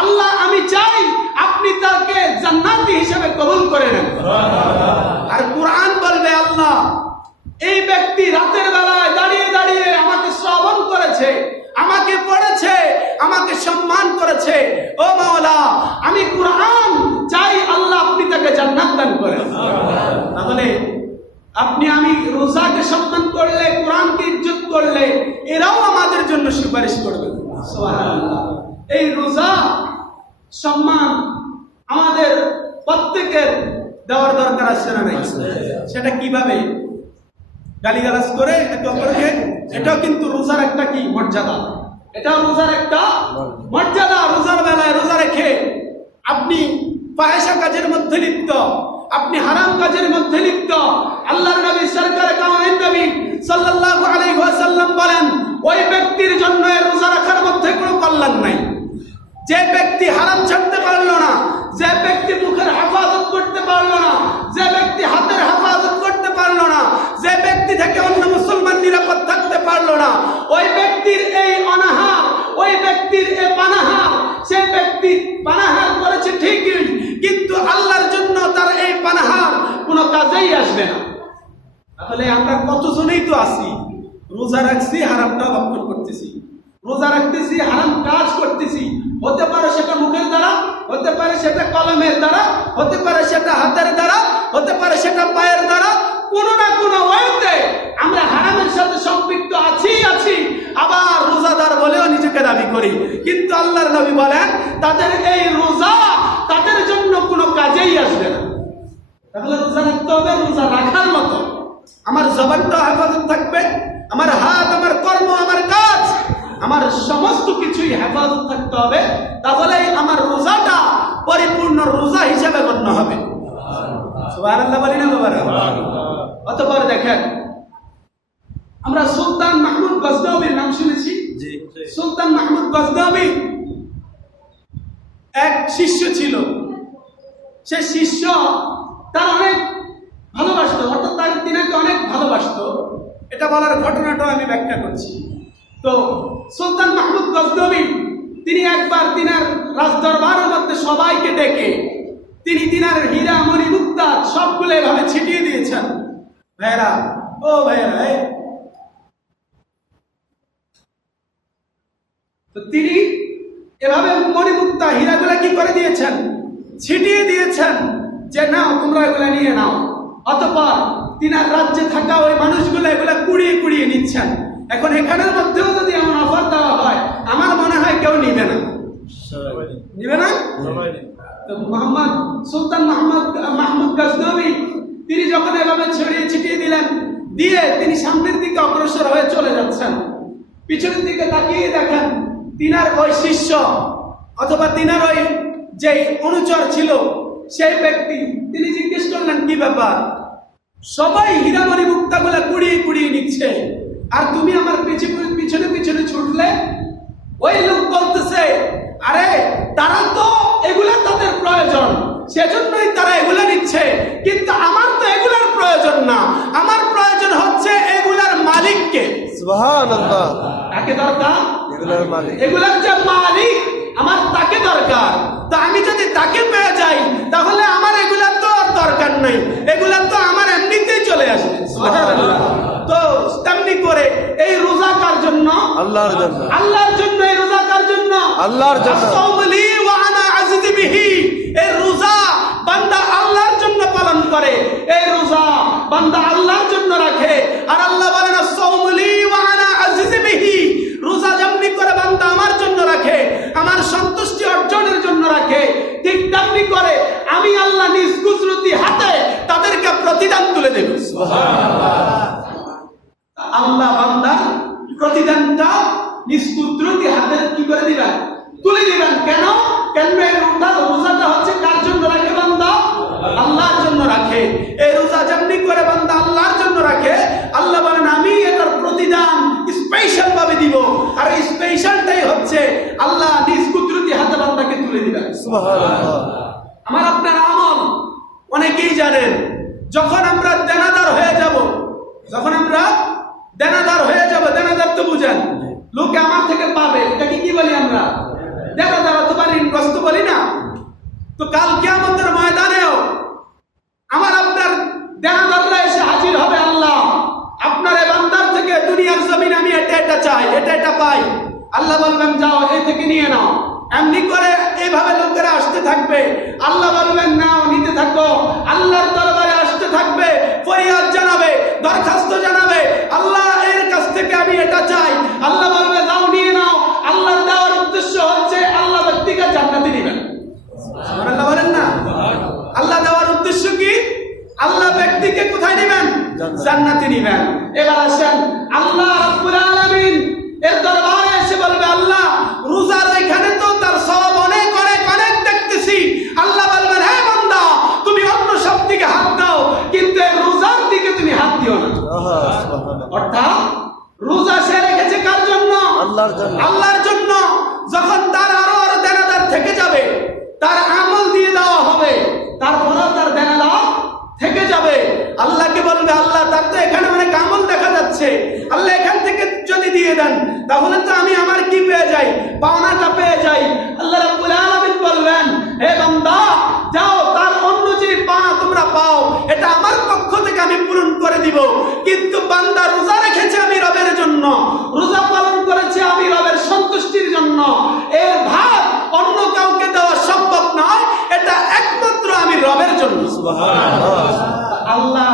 আল্লাহ আমি চাই আপনি তাকে জান্নাতি হিসেবে কবুল করে নেন। আর কুরআন বলবে আল্লাহ এই ব্যক্তি রাতের বেলায় দাঁড়িয়ে দাঁড়িয়ে আমাকে শ্রবণ করেছে, আমাকে পড়েছে, আমাকে সম্মান করেছে। ও মাওলা আমি কুরআন চাই আল্লাহ আপনি তাকে জান্নাত দান করেন। তাহলে আপনি আমি রোজাকে সম্মান করলে, কোরআনকে ইজ্জত করলে এরাও আমাদের জন্য সুপারিশ করবে। সুবহানাল্লাহ। এই রোজা সম্মান আমাদের প্রত্যেকের দেওয়ার দরকার আছে না নাই? সেটা কিভাবে? গালিগালাজ করে একে অপরকে? এটাও কিন্তু রোজার একটা কি মর্যাদা, এটাও রোজার একটা মর্যাদা। রোজার বেলায় রোজা রেখে আপনি ফাহিশা কাজের মধ্যে লিপ্ত, আপনি হারাম কাজের মধ্যে লিপ্ত, আল্লাহর নবী সরকার কাওনাইন নবী সাল্লাল্লাহু আলাইহি ওয়াসাল্লাম বলেন ওই ব্যক্তির জন্য রোজা রাখার মধ্যে কোনো কল্যাণ নাই। যে ব্যক্তি হারাম ছাড়তে পারলো না, যে ব্যক্তি মুখের হেফাজত করতে পারলো না, যে ব্যক্তি হাতের হেফাজত করতে পারলো না, যে ব্যক্তি থেকে অন্য মুসলমান নিরাপদ থাকতে পারলো না, ওই ব্যক্তির এই অনাহার, ওই ব্যক্তির এই পানাহার, সেই ব্যক্তি পানাহার করেছে ঠিকই, কিন্তু আল্লাহর জন্য তার এই পানাহার কোনো কাজেই আসবে না। তাহলে আমরা কতজনেই তো আছি রোজা রাখছি, হারামটা ভক্ষণ করতেছি, রোজা রাখতেছি, হারাম কাজ করতেছি। হতে পারে সেটা মুখের দ্বারা, হতে পারে সেটা কলমের দ্বারা, হতে পারে সেটা হাতের দ্বারা, হতে পারে সেটা পায়ের দ্বারা। কোনো না কোনো ওয়েতে আমরা হারামের সাথে সম্পৃক্ত আছি। আবার রোজাদার বলেও নিজেকে দাবি করি, কিন্তু আল্লাহর নবী বলেন তাদের এই রোজা তাদের জন্য কোনো কাজেই আসবে না। তাহলে রোজা রাখতে হবে রোজা রাখার মতো। আমার জবানটা হেফাজত থাকবে, আমার হাত, আমার কর্ম, আমার কাজ, আমার সমস্ত কিছুই হেফাজত থাকতে হবে। তাহলেই আমার রোজাটা পরিপূর্ণ রোজা হিসেবে গণ্য হবে। সুবহানাল্লাহ বলি না বাবারা? অতঃপর দেখেন আমরা সুলতান মাহমুদ গজনবীর নাম শুনেছি। সুলতান মাহমুদ গজনবী এক শিষ্য ছিল। সে শিষ্য তার অনেক ভালোবাসতো, অর্থাৎ তার তিনাকে অনেক ভালোবাসতো। এটা বলার ঘটনাটাও আমি ব্যাখ্যা করছি। তো সুলতান মাহমুদ গজনবী তিনি একবার তিনার রাজদরবারের মধ্যে সবাইকে ডেকে তিনি তিনার হীরা মণি মুক্তা সবগুলো এভাবে ছিটিয়ে দিয়েছেন। ভাইরা, ও ভাইরা, তো তিনি এভাবে মণিমুক্তা হীরাগুলা কি করে দিয়েছেন? ছিটিয়ে দিয়েছেন যে নাও তোমরা এগুলা নিয়ে নাও। অতঃপর তিনার রাজ্যে থাকা ওই মানুষগুলো এগুলা কুড়িয়ে কুড়িয়ে নিচ্ছেন। এখন এখানের মধ্যেও যদি এমন অফার দেওয়া হয় আমার মনে হয় কেউ নিবে না, নিবে না। তো সুলতান মাহমুদ গজনবী তিনি যখন এভাবে ছড়িয়ে ছিটিয়ে দিলেন, দিয়ে তিনি সামনের দিকে অগ্রসর হয়ে চলে যাচ্ছেন, পিছনের দিকে তাকিয়ে দেখেন তিনার ওই শিষ্য অথবা তিনার ওই যে অনুচর ছিল সেই ব্যক্তি, তিনি জিজ্ঞেস করলেন কি ব্যাপার? সবাই হীরামণি মুক্তাগুলা কুড়িয়ে কুড়িয়ে নিচ্ছে আর তুমি আমার পিছনে পিছনে ছুটলে? ওই লোক বলতেছে আরে তারা তো এগুলা তাদের প্রয়োজন, সেজন্যই তারা এগুলা নিচ্ছে, কিন্তু আমার তো এগুলার প্রয়োজন না। আমার প্রয়োজন হচ্ছে এগুলার মালিককে। সুবহানাল্লাহ। তাকে দরকার, এগুলার মালিক, এগুলার যে মালিক আমার তাকে দরকার। তো আমি যদি তাকে পেয়ে যাই তাহলে আমার এগুলা তো আর দরকার নাই, এগুলা তো আমার এমনিতেই চলে আসবে। সুবহানাল্লাহ। তো তেমনি করে এই রোজা কার জন্য? আল্লাহর জন্য। আল্লাহর জন্য। এই রোজা কার জন্য? আল্লাহর জন্য। আস-সাওমু লি ওয়া আনা আজদি বিহি। যেমনি করে আমি আল্লাহ নিজ কুদরতি হাতে তাদেরকে প্রতিদান তুলে দেব। আল্লাহ বান্দার প্রতিদানটা নিজ কুদরতি হাতে কি করে দিবেন? তুলে দিবেন। কেন? এই রোজাটা হচ্ছে কার জন্য রাখে বান্দা? আল্লাহর জন্য রাখে। এই রোজা যেমনি করে বান্দা আল্লাহর জন্য রাখে, আল্লাহ বলেন আমি এটার প্রতিদান স্পেশাল ভাবে দিব। আর এই স্পেশালটাই হচ্ছে আল্লাহ নিজ কুদরতি হাতে বান্দাকে তুলে দিবেন। সুবহানাল্লাহ। আমার আপনার আমল অনেকেই জানেন, যখন আমরা দেনাদার হয়ে যাব, দেনাদার তো বুঝেন, লোকে আমার থেকে পাবে, এটাকে কি বলি আমরা? দেনাদার অথবা ঋণগ্রস্ত বলি না? তো কাল কিয়ামতের ময়দানেও আমার আপনার দেনাদাররা এসে হাজির হবে, আল্লাহ আপনার এই বান্দার থেকে দুনিয়ার জমিন আমি এটা চাই, এটা পাই। আল্লাহ বলবেন যাও এই থেকে নিয়ে নাও। এমনি করে এইভাবে লোকেরা আসতে থাকবে, আল্লাহ বলবেন নাও নিতে থাকো। আল্লাহর দরবারে আসতে থাকবে, ফরিয়াদ জানাবে, দরখাস্ত জানাবে, আল্লাহ এর কাছ থেকে আমি এটা চাই। আল্লাহ বলবে যাও নিয়ে নাও। আল্লাহর দেওয়ার উদ্দেশ্য হচ্ছে আল্লাহ ব্যক্তিকে জান্নাতে দিবেন। সুবহানাল্লাহ বলেন না? আল্লাহ দেওয়ার উদ্দেশ্য কি? আল্লাহ ব্যক্তিকে কোথায় নিবেন? জান্নাতে নিবেন। এবার আসেন আল্লাহ রাব্বুল আলামিন এর দরবারে এসে বলবে আল্লাহ রোজার এখানে তো তার সওয়াব অনেক অনেক অনেক দেখতেছি। আল্লাহ বলবেন হে বান্দা তুমি অন্য সব দিকে হাত দাও, কিন্তু এই রোজার দিকে তুমি হাত দিও না। সুবহানাল্লাহ। অর্থাৎ রোজা সে রেখেছে কার জন্য? আল্লাহর জন্য। আল্লাহর জন্য। যখন তার আরো দেনাদার থেকে যাবে, তার আমল দিয়ে দেওয়া হবে, তারপরেও তার দেনাদার থেকে যাবে, আল্লাহকে বলবে আল্লাহ তার তো এখানে অনেক আমল দেখা যাচ্ছে, আল্লাহ এখান থেকে যদি দিয়ে দেন তাহলে তো আমি আমার কি পেয়ে যাই? পাওনাটা পেয়ে যাই। আল্লাহ রাব্বুল আলামিন বলবেন হে বান্দা যাও, তার অন্য যে পাওনা তোমরা পাও এটা আমার পক্ষ থেকে আমি পূরণ করে দিব। কিন্তু বান্দা রোজা রেখেছে আমি রবের জন্য, রোজা পালন করেছে আমি রবের সন্তুষ্টির জন্য, এর ভাগ অন্য কাউকে দেওয়া সম্ভব নয়, এটা একমাত্র আমি রবের জন্য। সুবহানাল্লাহ। আল্লাহ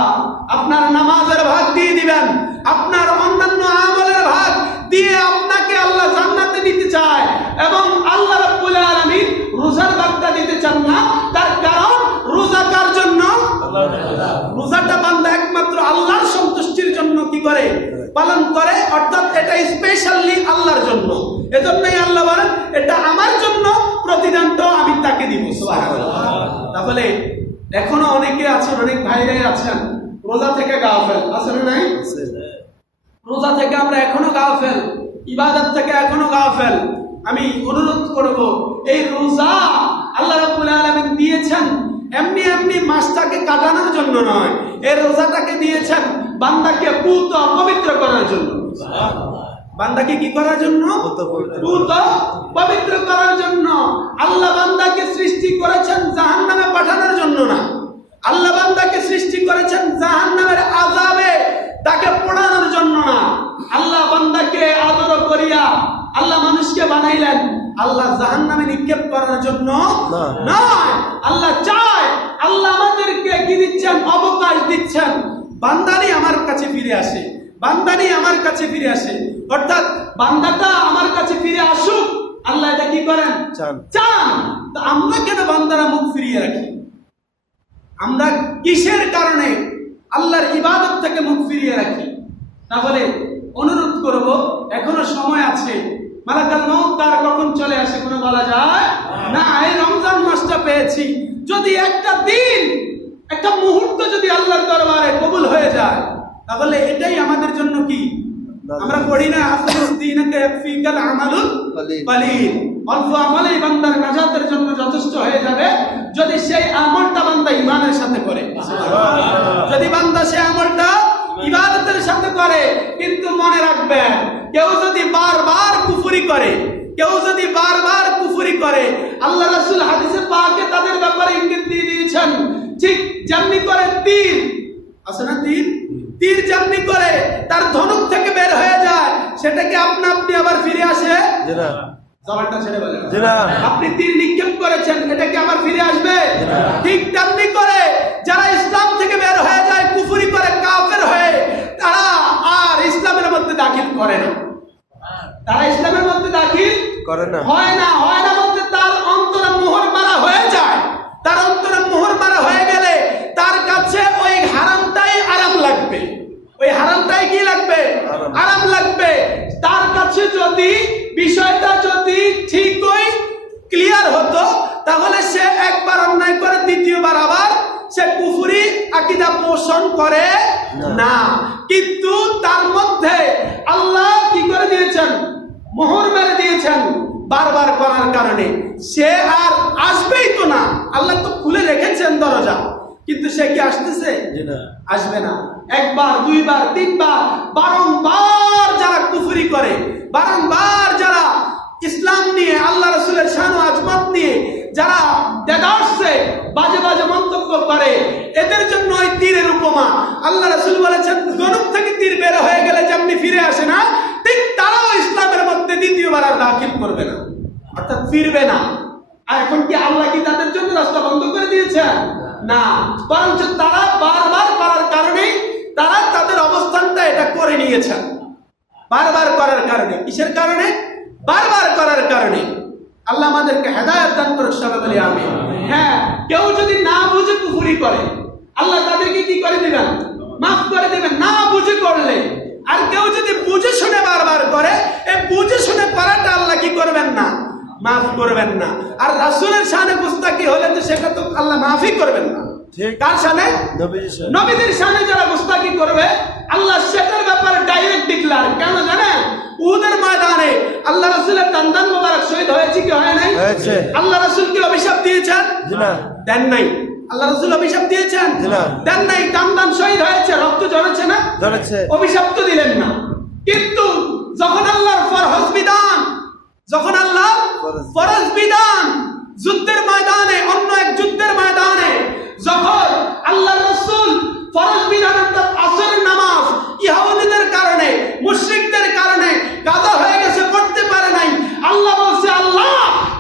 আপনার নামাজের ভাগ দিয়ে দিবেন, আপনার অন্যান্য আমলের ভাগ দিয়ে আপনাকে আল্লাহ জান্নাতে নিতে চায়। এবং আল্লাহ রাব্বুল আলামিন রোজার ভাগটা দিতে চান না, তার কারণ রোজা কার জন্য? রোজাটা বান্দা একমাত্র আল্লাহর সন্তুষ্টির জন্য কি করে? পালন করে। অর্থাৎ এটা স্পেশালি আল্লাহর জন্য। এজন্যই আল্লাহ বলেন এটা আমার জন্য, প্রতিদানটাও আমি তাকে দিব। সুবহানাল্লাহ। তাহলে এখনো অনেকে আছেন, অনেক ভাইরাই আছেন রোজা থেকে গাফেল, আছেন না নাই? রোজা থেকে আমরা এখনো গাফেল, ইবাদত থেকে এখনো গাফেল। আমি অনুরোধ করব এই রোজা আল্লাহ রাব্বুল আলামিন দিয়েছেন এমনি এমনি মাসটাকে কাটানোর জন্য নয়, এই রোজাটাকে দিয়েছেন বান্দাকে পুত পবিত্র করার জন্য। বান্দাকে কি করার জন্য? পুত পবিত্র করার জন্য। আল্লাহ বান্দাকে সৃষ্টি করেছেন জাহান্নামে পাঠানোর জন্য না, আল্লাহ বান্দাকে সৃষ্টি করেছেন জাহান্নামের আযাবে তাকে পোড়ানোর জন্য না। আল্লাহ বান্দাকে আদর করিয়া আল্লাহ মানুষকে বানাইলেন আল্লাহ জাহান্নামে নিক্ষেপ করার জন্য নয়। আল্লাহ চায়, আল্লাহ আমাদেরকে কি দিচ্ছেন? অবকাশ দিচ্ছেন, বান্দানি আমার কাছে ফিরে আসে, বান্দানি আমার কাছে ফিরে আসে। অর্থাৎ বান্দাটা আমার কাছে ফিরে আসুক, আল্লাহ এটা কি করেন? চান। তো আমরা কেন বান্দারা মুখ ফিরিয়ে রাখি? আমরা কিসের কারণে আল্লাহর ইবাদত থেকে মুখ ফিরিয়ে রাখি? তাহলে অনুরোধ করব, এখনো সময় আছে। মালাকুল মউত তার কখন চলে আসে কোনো বলা যায় না। এই রমজান মাসটা পেয়েছি, যদি একটা দিন একটা মুহূর্ত যদি আল্লাহর দরবারে কবুল হয়ে যায় তাহলে এটাই আমাদের জন্য কি? আমরা পড়ি না আফসুদ্দিনকে ফিকাল আমালুল কলিল, অল্প আমলেই বান্দার নাজাতের জন্য যথেষ্ট হয়ে যাবে যদি সেই আমলটা বান্দা ঈমানের সাথে করে। যদি বান্দা সেই আমলটা ইবাদতের সাথে করে। কিন্তু মনে রাখবেন, কেউ যদি বারবার কুফরি করে, কেউ যদি বারবার কুফরি করে, আল্লাহ রাসূল হাদিসে পাকে তাদের ব্যাপারে ইঙ্গিত দিয়ে দিয়েছেন, ঠিক যেমনি করে তীর আছে না, তীর যেমনি করে তার ধনুক থেকে বের হয়ে যায়, সেটাকে আপনা আপনি আবার ফিরে আসে? জবানটা ছেড়ে বলেন, আপনি তীর নিক্ষেপ করেছেন, এটা কি আবার ফিরে আসবে? ঠিক তেমনি করে যারা ইসলাম থেকে বের হয়ে যায়, কুফরি করে, কাফের হয়ে, তারা আর ইসলামের মধ্যে দাখিল করে না। তারা ইসলামের মধ্যে দাখিল করে না, হয় না বলতে তার অন্তরে মোহর মারা হয়ে যায়। সে একবার অন্যায় করে দ্বিতীয়বার আবার সে কুফরি আকীদা পোষণ করে না। কিন্তু তার মধ্যে আল্লাহ কি করে দিয়েছেন, মোহর মেরে দিয়েছেন বারবার করার কারণে। সে আর আসবেই তো না, আল্লাহ তো খুলে রেখেছেন দরজা, কিন্তু সে কি আসতেছে? আসবে না। একবার, দুইবার, তিনবার, বারংবার যারা কুফরি করে, বারংবার যারা ইসলাম নিয়ে, আল্লাহ রাসূলের শান ও আজমত নিয়ে যারা দেদারসে বাজে বাজে মন্তব্য করে, এদের জন্য ওই তীরের উপমা আল্লাহ রাসূল বলেছেন, ধনুক থেকে তীর বের হয়ে গেলে যেমনি ফিরে আসে না, ঠিক তারাও ইসলামের মধ্যে দ্বিতীয়বার আর দাখিল করবে না, অর্থাৎ ফিরবে না। আর এখন কি আল্লাহ কি তাদের জন্য রাস্তা বন্ধ করে দিয়েছেন? না, বরঞ্চ তারা বারবার করার কারণে তারা তাদের অবস্থানটা এটা করে নিয়েছেন। বারবার করার কারণে, কিসের কারণে? বারবার করার কারণে। আল্লাহ আমাদেরকে হেদায়েত দান করুক, সবাই বলি আমিন। হ্যাঁ, কেউ যদি না বুঝে কুফরি করে, আল্লাহ তাদেরকে কি করে দিবেন? মাফ করে দিবেন, না বুঝে করলে। আর কেউ যদি বুঝে শুনে বারবার করে, এই বুঝে শুনে করাটা আল্লাহ কি করবেন না? মাফ করবেন না। আর রাসূলের শানে গুস্তাখি হলে তো সেটা তো আল্লাহ মাফই করবেন না। কার শানে? নবীদের শানে যারা গুস্তাখি করবে, আল্লাহ সেটার ব্যাপারে ডাইরেক্ট ডিক্লার। কেন জানেন? উহুদের ময়দানে আল্লাহ রাসূলের দান মোবারক শহীদ হয়েছে কি হয় নাই? আল্লাহ রাসূল কি অভিশাপ দিয়েছেন? দেন নাই। আল্লাহ রাসূল অভিশাপ দিয়েছেন? দেন নাই। দান শহীদ হয়েছে, রক্ত ঝরেছে না? অভিশাপ তো দিলেন না। কিন্তু যখন আল্লাহর ফরজ বিধান, যখন আল্লাহ ফরজ বিধান যুদ্ধের ময়দানে, অন্য এক যুদ্ধের ময়দানে যখন আল্লাহ রাসূল ফরজ বিধান অর্থাৎ আসরের নামাজ ইহুদীদের কারণে, মুশরিকদের কারণে কাজা হয়ে গেছে, পড়তে পারে নাই। আল্লাহ বলছে, আল্লাহ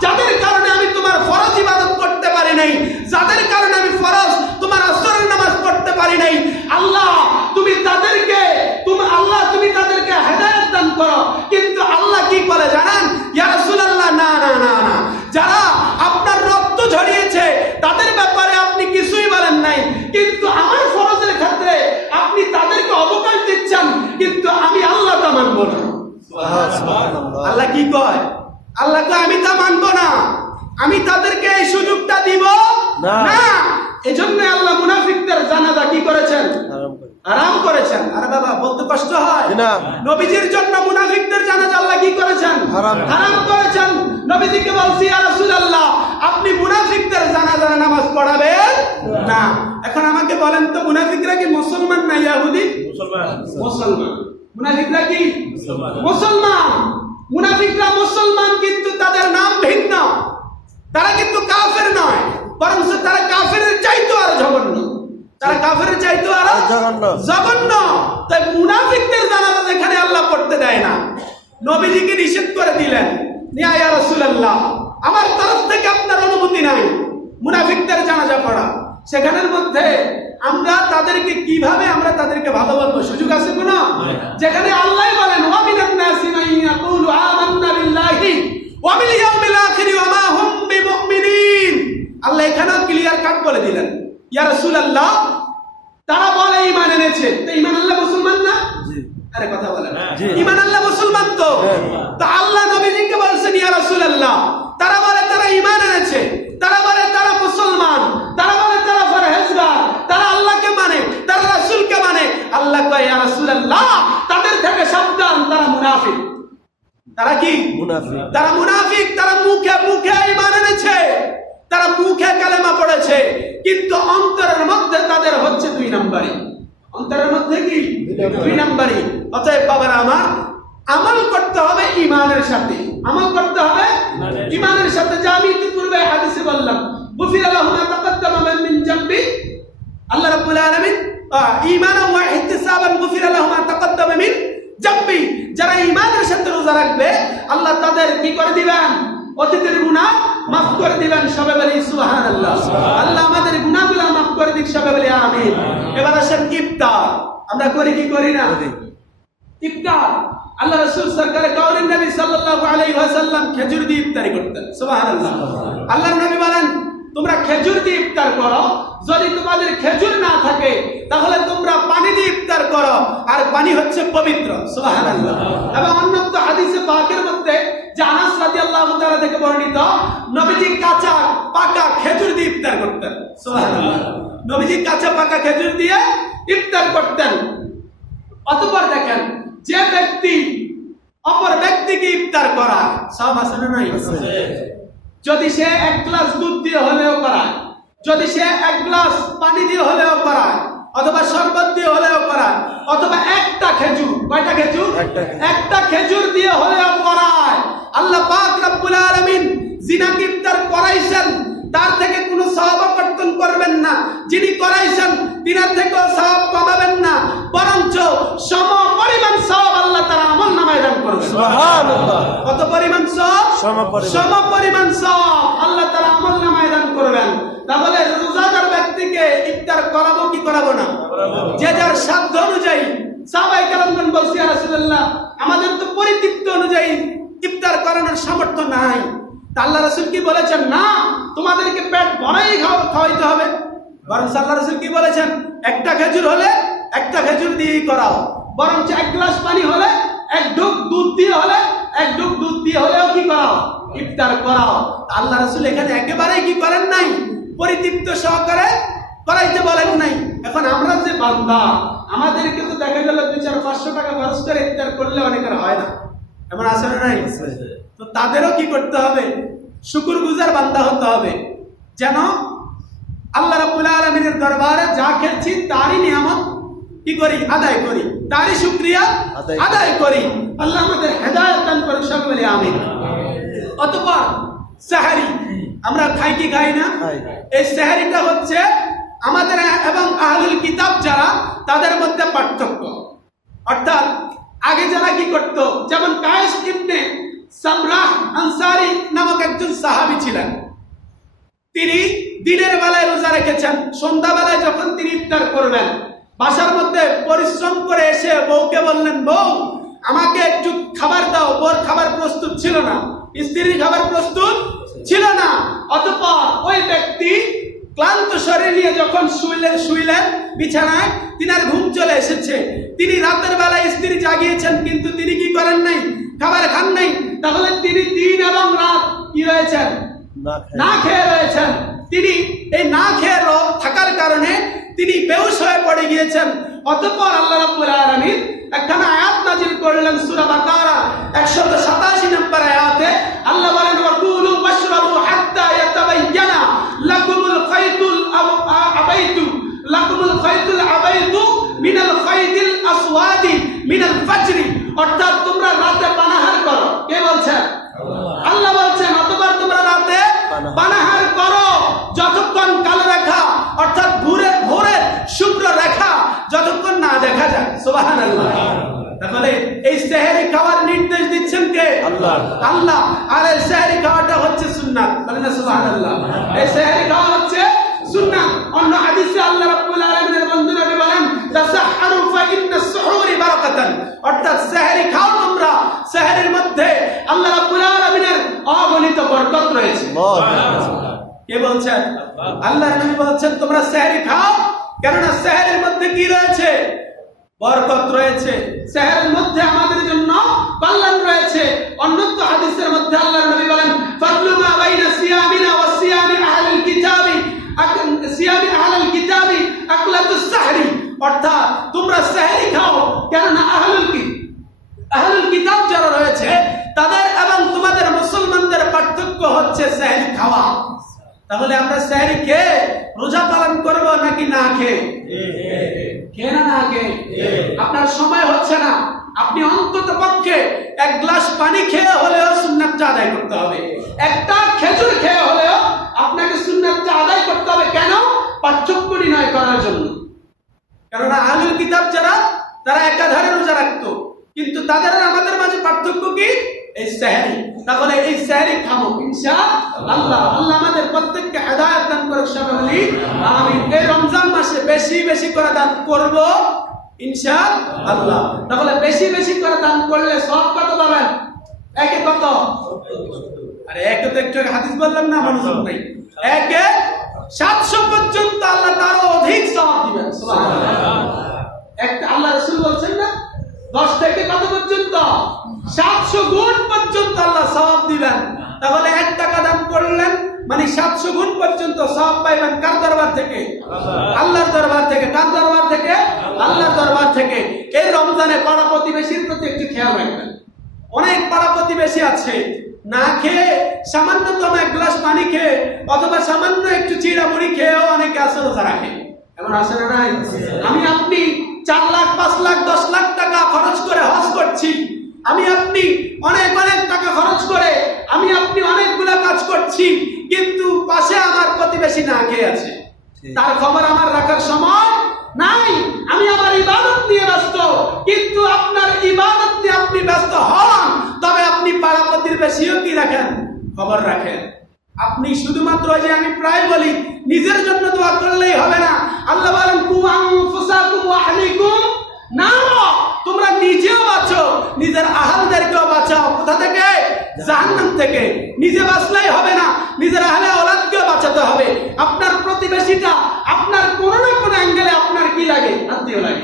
যাদের কারণে আমি তোমার ফরজ ইবাদত করতে পারি নাই, যাদের কারণে আমি ফরজ তোমার আসরের নামাজ পড়তে পারি নাই, আল্লাহ তুমি তাদেরকে, তুমি তাদেরকে হেদায়েত দান করো। কিন্তু আল্লাহ কি বলে জানেন? ইয়া রাসূলুল্লাহ, না না না না, যারা আপনার রক্ত ঝরিয়েছে তাদের ব্যাপারে আপনি কিছুই বলেন নাই, কিন্তু আমার ফরজের ক্ষেত্রে আপনি তাদেরকে অবকাশ দিচ্ছেন, কিন্তু আমি আল্লাহ তা মানব না। আল্লাহ কি কয়? আল্লাহ কয় আমি তা মানব না, আমি তাদেরকে এই সুযোগটা দিব না। এজন্য আল্লাহ মুনাফিকদের জানাজা কি করেছেন? হারাম করেছেন। আরে বাবা, বলতে কষ্ট হয় না? নবীজির জন্য মুনাফিকদের জানাজা আল্লাহ কি করেছেন? হারাম করেছেন। নবীজিকে বলছি, ইয়া রাসূলুল্লাহ আপনি মুনাফিকদের জানাজার নামাজ পড়াবেন না। এখন আমাকে বলেন তো, মুনাফিকরা কি মুসলমান না ইহুদি? মুসলমান। মুনাফিকরা কি মুসলমান? মুনাফিকরা মুসলমান, কিন্তু তাদের নাম ভিন্ন। তারা কিন্তু কাফের নয়, বরং তারা কাফেরের চাইতো আরো জঘন্য। তারা কাফেরের চাইতো আরো জঘন্য। তাই মুনাফিকদের জানাজা যেখানে আল্লাহ পড়তে দেয় না, নবীজিকে নিষেধ করে দিলেন, ইয়া রাসূলুল্লাহ আমার তরফ থেকে আপনার অনুমতি নাই মুনাফিকদের জানাজা পড়া। সেখানের মধ্যে আমরা তাদেরকে কিভাবে আমরা তাদেরকে ভালো বলবো? সুযোগ আছে কোনো? যেখানে আল্লাহ বলেন, ওয়া মিনান নাসি মান ইয়াকুলু আমান্না বিল্লাহি ওয়া বিল ইয়াউমিল আখির ওয়া মা হুম বিমুমিনিন। আল্লাহ এখানেও ক্লিয়ার কাট বলে দিলেন, ইয়া রাসূলুল্লাহ তারা বলে ঈমান এনেছে, তো ঈমান আল্লাহ মুসলমান না? আরে কথা বলেন, ঈমান আল্লাহ মুসলমান তো। তো আল্লাহ নবীজিকে বলছেন, ইয়া রাসূলুল্লাহ তারা বলে তারা ঈমান এনেছে, তারা বলে তারা মুসলমান, তারা বলে তারা পরহেজগার, তারা আল্লাহকে মানে, তারা রাসূলকে মানে। আল্লাহ কয়, ইয়া রাসূলুল্লাহ তাদের থেকে সাবধান, তারা মুনাফিক। তারা কি? মুনাফিক। তারা মুনাফিক। তারা মুখে মুখে ঈমান এনেছে, তারা মুখে কালেমা পড়েছে, কিন্তু অন্তরের মধ্যে তাদের হচ্ছে দুই নম্বরী। অন্তরের মধ্যে কি? দুই নম্বরী। অতএব বাবারা আমার, আমল করতে হবে ঈমানের সাথে, আমল করতে হবে ঈমানের সাথে। যা আমি পূর্বে হাদিসে বললাম, গুফিরা লাহু মা তাকাদ্দামা মিন জামবি, আল্লাহ রাব্বুল আলামিন ঈমানান ওয়া ইহতিসাবান গুফিরা লাহু মা তাকাদ্দামা মিন জামবি। যারা ঈমানের সাথে রোজা রাখবে, আল্লাহ তাদের কি করে দিবেন? অতীতের গুনাহ মাফ করে দিবেন। সবাই বলি সুবহানাল্লাহ। আল্লাহ আমাদের গুনাহগুলো মাফ করে দিক, সবাই বলি আমিন। এবার আসেন ইফতার। আমরা করি কি করি না? ইফতার আল্লাহ রাসূল সরকারে কাউনিন নবী সাল্লাল্লাহু আলাইহি ওয়াসাল্লাম খেজুর দিয়ে ইফতারি করতেন। সুবহানাল্লাহ। আল্লাহর নবী বলেন, তোমরা খেজুর দিয়ে ইফতার করো, যদি তোমাদের খেজুর না থাকে তাহলে তোমরা পানি দিয়ে ইফতার করো, আর পানি হচ্ছে পবিত্র। সুবহানাল্লাহ। এবং অন্যত্র হাদিসে পাকের মধ্যে যে আনাস রাদিয়াল্লাহু তাআলা থেকে বর্ণিত, নবীজি কাঁচা পাকা খেজুর দিয়ে ইফতার করতেন। সুবহানাল্লাহ। নবীজি কাঁচা পাকা খেজুর দিয়ে ইফতার করতেন। অতঃপর দেখেন, যে ব্যক্তি অপর ব্যক্তিকে ইফতার করায়, সব আছে না নাই? যদি সে এক গ্লাস দুধ দিয়ে হলেও করায়, যদি সে এক গ্লাস পানি দিয়ে হলেও করায়, অথবা শরবত দিয়ে হলেও করায়, অথবা একটা খেজুর, কয়টা খেজুর? একটা খেজুর দিয়ে হলেও করায়, আল্লাহ পাক রব্বুল আলামিন যিনাকে ইফতার করাইছেন তার থেকে কোনো সওয়াব কর্তন করবেন না, যিনি করাইছেন তিনার থেকেও সওয়াব কমাবেন না, বরঞ্চ সম পরিমাণ সওয়াব আল্লাহ তাআলা আমলনামায় দান করবেন। সুবহানাল্লাহ। কত পরিমাণ সওয়াব? সমপরিমাণ। সমপরিমাণ সওয়াব আল্লাহ তাআলা আমলনামায় দান করবেন। তাহলে রোজাদার ব্যক্তিকে ইফতার করাবো কি করাবো না? যে যার সাধ্য অনুযায়ী। সাহাবায়ে কেরামগণ বলছে, ইয়া রাসূলুল্লাহ, আমাদের তো পরিতৃপ্ত অনুযায়ী ইফতার করানোর সামর্থ্য নাই। তা আল্লাহ রাসূল কি বলেছেন? না, তোমাদেরকে পেট ভরাই খাওয়াইতে হবে। বরং আল্লাহ রাসূল কি বলেছেন? একটা খেজুর হলে একটা খেজুর দিয়েই করাও, বরঞ্চ এক গ্লাস পানি হলে, এক ঢোক দুধ দিয়ে হলে, এক ঢোক দুধ দিয়ে হলেও কি করাও? ইফতার করাও। আল্লাহ রাসূল এখানে একেবারেই কি করেন নাই? পরিতৃপ্ত সহকারে করাইতে বলেন নাই। এখন আমরা যে বান্দা, আমাদেরকে তো দেখা গেল 200-500 টাকা খরচ করে ইফতার করলে অনেকের হয় না, এমন আছে না নাই? তো তাদেরও কি করতে হবে? শুকরগুজার বান্দা হতে হবে, যেন আল্লাহ রাব্বুল আলামিনের দরবারে যা খেয়েছি তারই নিয়ামত কি করি? আদায় করি, তারই শুকরিয়া আদায় করি। আল্লাহ আমাদের হেদায়েত দান করুন, সকলে আমিন। অতঃপর সেহরি আমরা খাই কি খাই না? এই সেহরিটা হচ্ছে আমাদের এবং আহলুল কিতাব যারা, তাদের মধ্যে পার্থক্য। অর্থাৎ আগে যারা কি করত, যেমন কায়েস ইবনে সামরাহ আনসারী নামক একজন সাহাবী ছিলেন। তিনি দিনের বেলায় রোজা রেখেছেন, সন্ধ্যাবেলায় যখন তিনি ইফতার করবেন, বাসার মধ্যে পরিশ্রম করে এসে বউকে বললেন, বউ আমাকে একটু খাবার দাও। বউর খাবার প্রস্তুত ছিল না, স্ত্রীর খাবার প্রস্তুত ছিল না। অতঃপর ওই ব্যক্তি ক্লান্ত শরীর নিয়ে যখন শুইলেন বিছানায়, তিনার ঘুম চলে এসেছে। তিনি রাতের বেলায় স্ত্রী জাগিয়েছেন, কিন্তু তিনি কি করেন নাই? খাবার খান নাই। তাহলে তিনি দিন এবং রাত কি রয়েছেন? না খেয়ে রয়েছেন। তিনি এই না খেয়ে থাকার কারণে তিনি বেহুশ হয়ে পড়ে গিয়েছেন। অতঃপর আল্লাহ রাব্বুল আলামিন একখানা আয়াত নাযিল করলেন, সূরা বাকারা 187 নম্বর আয়াতে আল্লাহ বলেন, ওয়াকুলু ওয়াশরাবু হাত্তা ইয়াতাবায়্যানা লাকুমুল খায়তুল আবাইতু মিনাল খায়তিল আসওয়াদি মিনাল ফাজরি। অর্থাৎ তোমরা রাতে পানাহার করো। কে বলছেন? আল্লাহ বলছেন। অতঃপর তোমরা রাতে পানাহার করো যতক্ষণ কালো রেখা, অর্থাৎ ভোরের শুভ্র রেখা যতক্ষণ না দেখা যায়। সুবহানাল্লাহ। তাহলে এই সেহরি খাওয়ার নির্দেশ দিচ্ছেন কে? আল্লাহ। আল্লাহ। আর এই সেহরি খাওয়াটা হচ্ছে সুন্নাত। বলেন না সুবহানাল্লাহ। এই সেহরি খাওয়া হচ্ছে সুন্নাত। অন্য হাদিসে আল্লাহ রাব্বুল আলামিনের বন্ধু নবী বলেন, তাসাহহারু ফা ইন্নাস সুহুরি বারাকাতান। অর্থাৎ সেহরি খাও তোমরা, সেহরির মধ্যে আল্লাহ রাব্বুল আলামিনের অগণিত বরকত রয়েছে। কে বলছেন? আল্লাহ নবী বলছেন তোমরা সেহরি খাও, কেননা সেহরির মধ্যে কি রয়েছে? বরকত রয়েছে। সেহরির মধ্যে আমাদের জন্য কল্যাণ রয়েছে। অন্যত্র হাদিসের মধ্যে আল্লাহ নবী বলেন, ফাদলু মা বাইনা সিয়ামিনা ওয়া সিয়ামি আহলিল কিতাবি আকলাতুস সাহরি। অর্থাৎ তোমরা সেহরি খাও, কেননা আহলুল কিতাব যারা রয়েছে তাদের এবং তোমাদের মুসলমানদের পার্থক্য হচ্ছে সেহরি খাওয়া। তাহলে আমরা সেহরি খেয়ে রোজা পালন করব নাকি না খেয়ে? খেয়ে না খেয়ে? আপনার সময় হচ্ছে না, আপনি অন্তত পক্ষে এক গ্লাস পানি খেয়ে হলেও সুন্নাতটা আদায় করতে হবে। একটা খেজুর খেয়ে হলেও আপনাকে সুন্নাতটা আদায় করতে হবে। কেন? পার্থক্য নির্ণয় করার জন্য। কেননা আহলুল কিতাব যারা, তারা একাধারে রোজা রাখতো, কিন্তু তাদের আর আমাদের মাঝে পার্থক্য কি? এই সেহরি। তাহলে এই সেহরি খাবো ইনশাআল্লাহ। আল্লাহ আমাদের প্রত্যেককে হেদায়েত দান করুক, সবাই বলি আমিন। এই রমজান মাসে বেশি বেশি করে দান করব ইনশাআল্লাহ। তাহলে বেশি বেশি করে দান করলে সব কত পাবেন? একে কত? আরে একে তো একটু হাদিস বললাম না, মনোযোগ নাই। একে 700 পর্যন্ত আল্লাহ তারও অধিক সওয়াব দিবেন। সুবহানাল্লাহ। একটা আল্লাহ রাসূল বলছেন না, 10 থেকে কত পর্যন্ত? 700 গুণ পর্যন্ত আল্লাহ সওয়াব দিবেন। তাহলে 1 টাকা দান করলেন মানে 700 গুণ পর্যন্ত সওয়াব পাইবেন। কার দরবার থেকে? আল্লাহর দরবার থেকে। কার দরবার থেকে? আল্লাহর দরবার থেকে। এই রমজানে পাড়া প্রতিবেশীর প্রতি একটু খেয়াল রাখবেন। অনেক পাড়া প্রতিবেশী আছে না খেয়ে, সামান্যতম এক গ্লাস পানি খেয়ে অথবা সামান্য একটু চিড়া মুড়ি খেয়েও অনেকে আছে রোজা রাখে। এমন আছে না নাই? আমি আপনি 4 লাখ 5 লাখ 10 লাখ টাকা খরচ করে হজ করছি, আমি আপনি অনেক অনেক টাকা খরচ করে আমি আপনি অনেকগুলা কাজ করছি, কিন্তু পাশে আমার প্রতিবেশী না খেয়ে আছে, তার খবর আমার রাখার সময় নাই। আমি আমার ইবাদত নিয়ে ব্যস্ত, কিন্তু আপনার ইবাদত নিয়ে আপনি ব্যস্ত হন, তবে আপনি পাড়া প্রতিবেশীও কি রাখেন? খবর রাখেন। আপনি শুধুমাত্র, যে আমি প্রায় বলি, নিজের জন্য দোয়া করলেই হবে না। আল্লাহ বলেন কু আনফুসাকুম ওয়া আহলিকুম নারা, তোমরা নিজেও বাঁচো, নিজের আহলদেরকেও বাঁচাও। কোথা থেকে? জাহান্নাম থেকে। নিজে বাঁচলেই হবে না, নিজের আহলে ওলাদকেও বাঁচাতে হবে। আপনার প্রতিবেশীটা আপনার কোনো না কোনো অ্যাঙ্গেলে আপনার কি লাগে? আত্মীয় লাগে।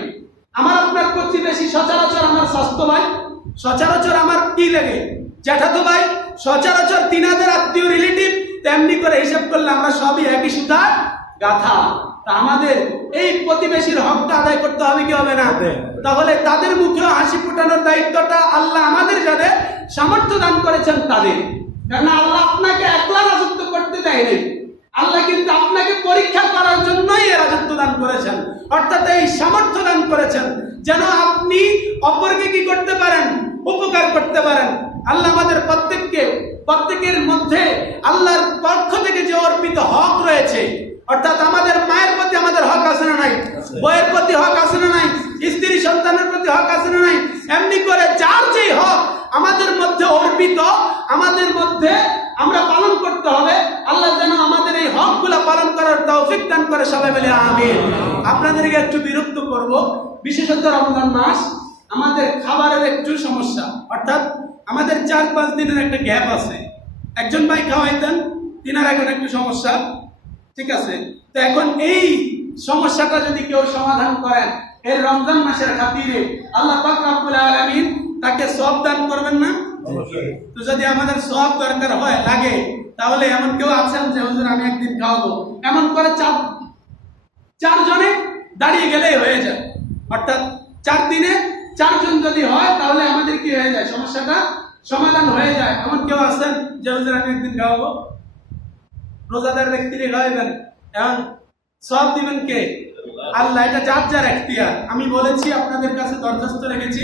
আমার আপনার প্রতিবেশী সচরাচর আমার স্বাস্থ্য ভাই, সচরাচর আমার কি লাগে? জ্যাঠাতো ভাই, সচরাচর তিনাদের আত্মীয় রিলেটিভ। তেমনি করে হিসাব করলে আমরা সবই একই সুতার গাথা। তা আমাদের এই প্রতিবেশীর হকটা আদায় করতে হবে কি হবে না? তাহলে তাদের মুখেও হাসি ফোটানোর দায়িত্বটা আল্লাহ আমাদের যাদের সামর্থ্য দান করেছেন তাদের। কারণ আল্লাহ আপনাকে একলা রাজত্ব করতে দেয়নি, আল্লাহ কিন্তু আপনাকে পরীক্ষা করার জন্যই এই রাজত্ব দান করেছেন, অর্থাৎ এই সামর্থ্য দান করেছেন যেন আপনি অপরকে কি করতে পারেন? উপকার করতে পারেন। আল্লাহ আমাদের প্রত্যেকের মধ্যে আল্লাহর পক্ষ থেকে যে অর্পিত হক রয়েছে, অর্থাৎ আমাদের মায়ের প্রতি আমাদের হক আছে না নাই? বইয়ের প্রতি হক আছে না নাই? স্ত্রী সন্তানের প্রতি হক আছে না নাই? এমনি করে যার যে হক আমাদের মধ্যে অর্পিত, আমাদের মধ্যে আমরা পালন করতে হবে। আল্লাহ যেন আমাদের এই হকগুলা পালন করার তৌফিক দান করে, সবাই বলে আমিন। আপনাদেরকে একটু বিরক্ত করব, বিশেষত রমজান মাস আমাদের খাবারের একটু সমস্যা, অর্থাৎ আমাদের 4-5 দিনের একটা গ্যাপ আছে। একজন ভাই খাওয়াইতেন, তিনার এখন একটু সমস্যা, ঠিক আছে? তো এখন এই সমস্যাটা যদি কেউ সমাধান করেন এই রমজান মাসের খাতিরে, আল্লাহ পাক রব্বুল আলামিন তাকে সওয়াব দান করবেন না? তো যদি আমাদের সওয়াব দরকার হয় লাগে, তাহলে এমন কেউ আছেন যে হুজুর আমি একদিন খাওয়াবো, এমন করে 4 জনে দাঁড়িয়ে গেলেই হয়ে যায়। অর্থাৎ 4 দিনে 4 জন যদি হয় তাহলে আমাদের কি হয়ে যায়? সমস্যাটা সমাধান হয়ে যায়। এমন কেউ আছেন যে হুজুর আমি একদিন খাওয়াবো? রোজাদার ব্যক্তিরই খাওয়াবেন, এখন সওয়াব দিবেন কে? আল্লাহ। এটা যার যার এখতিয়ার। আমি বলেছি, আপনাদের কাছে দরখাস্ত রেখেছি।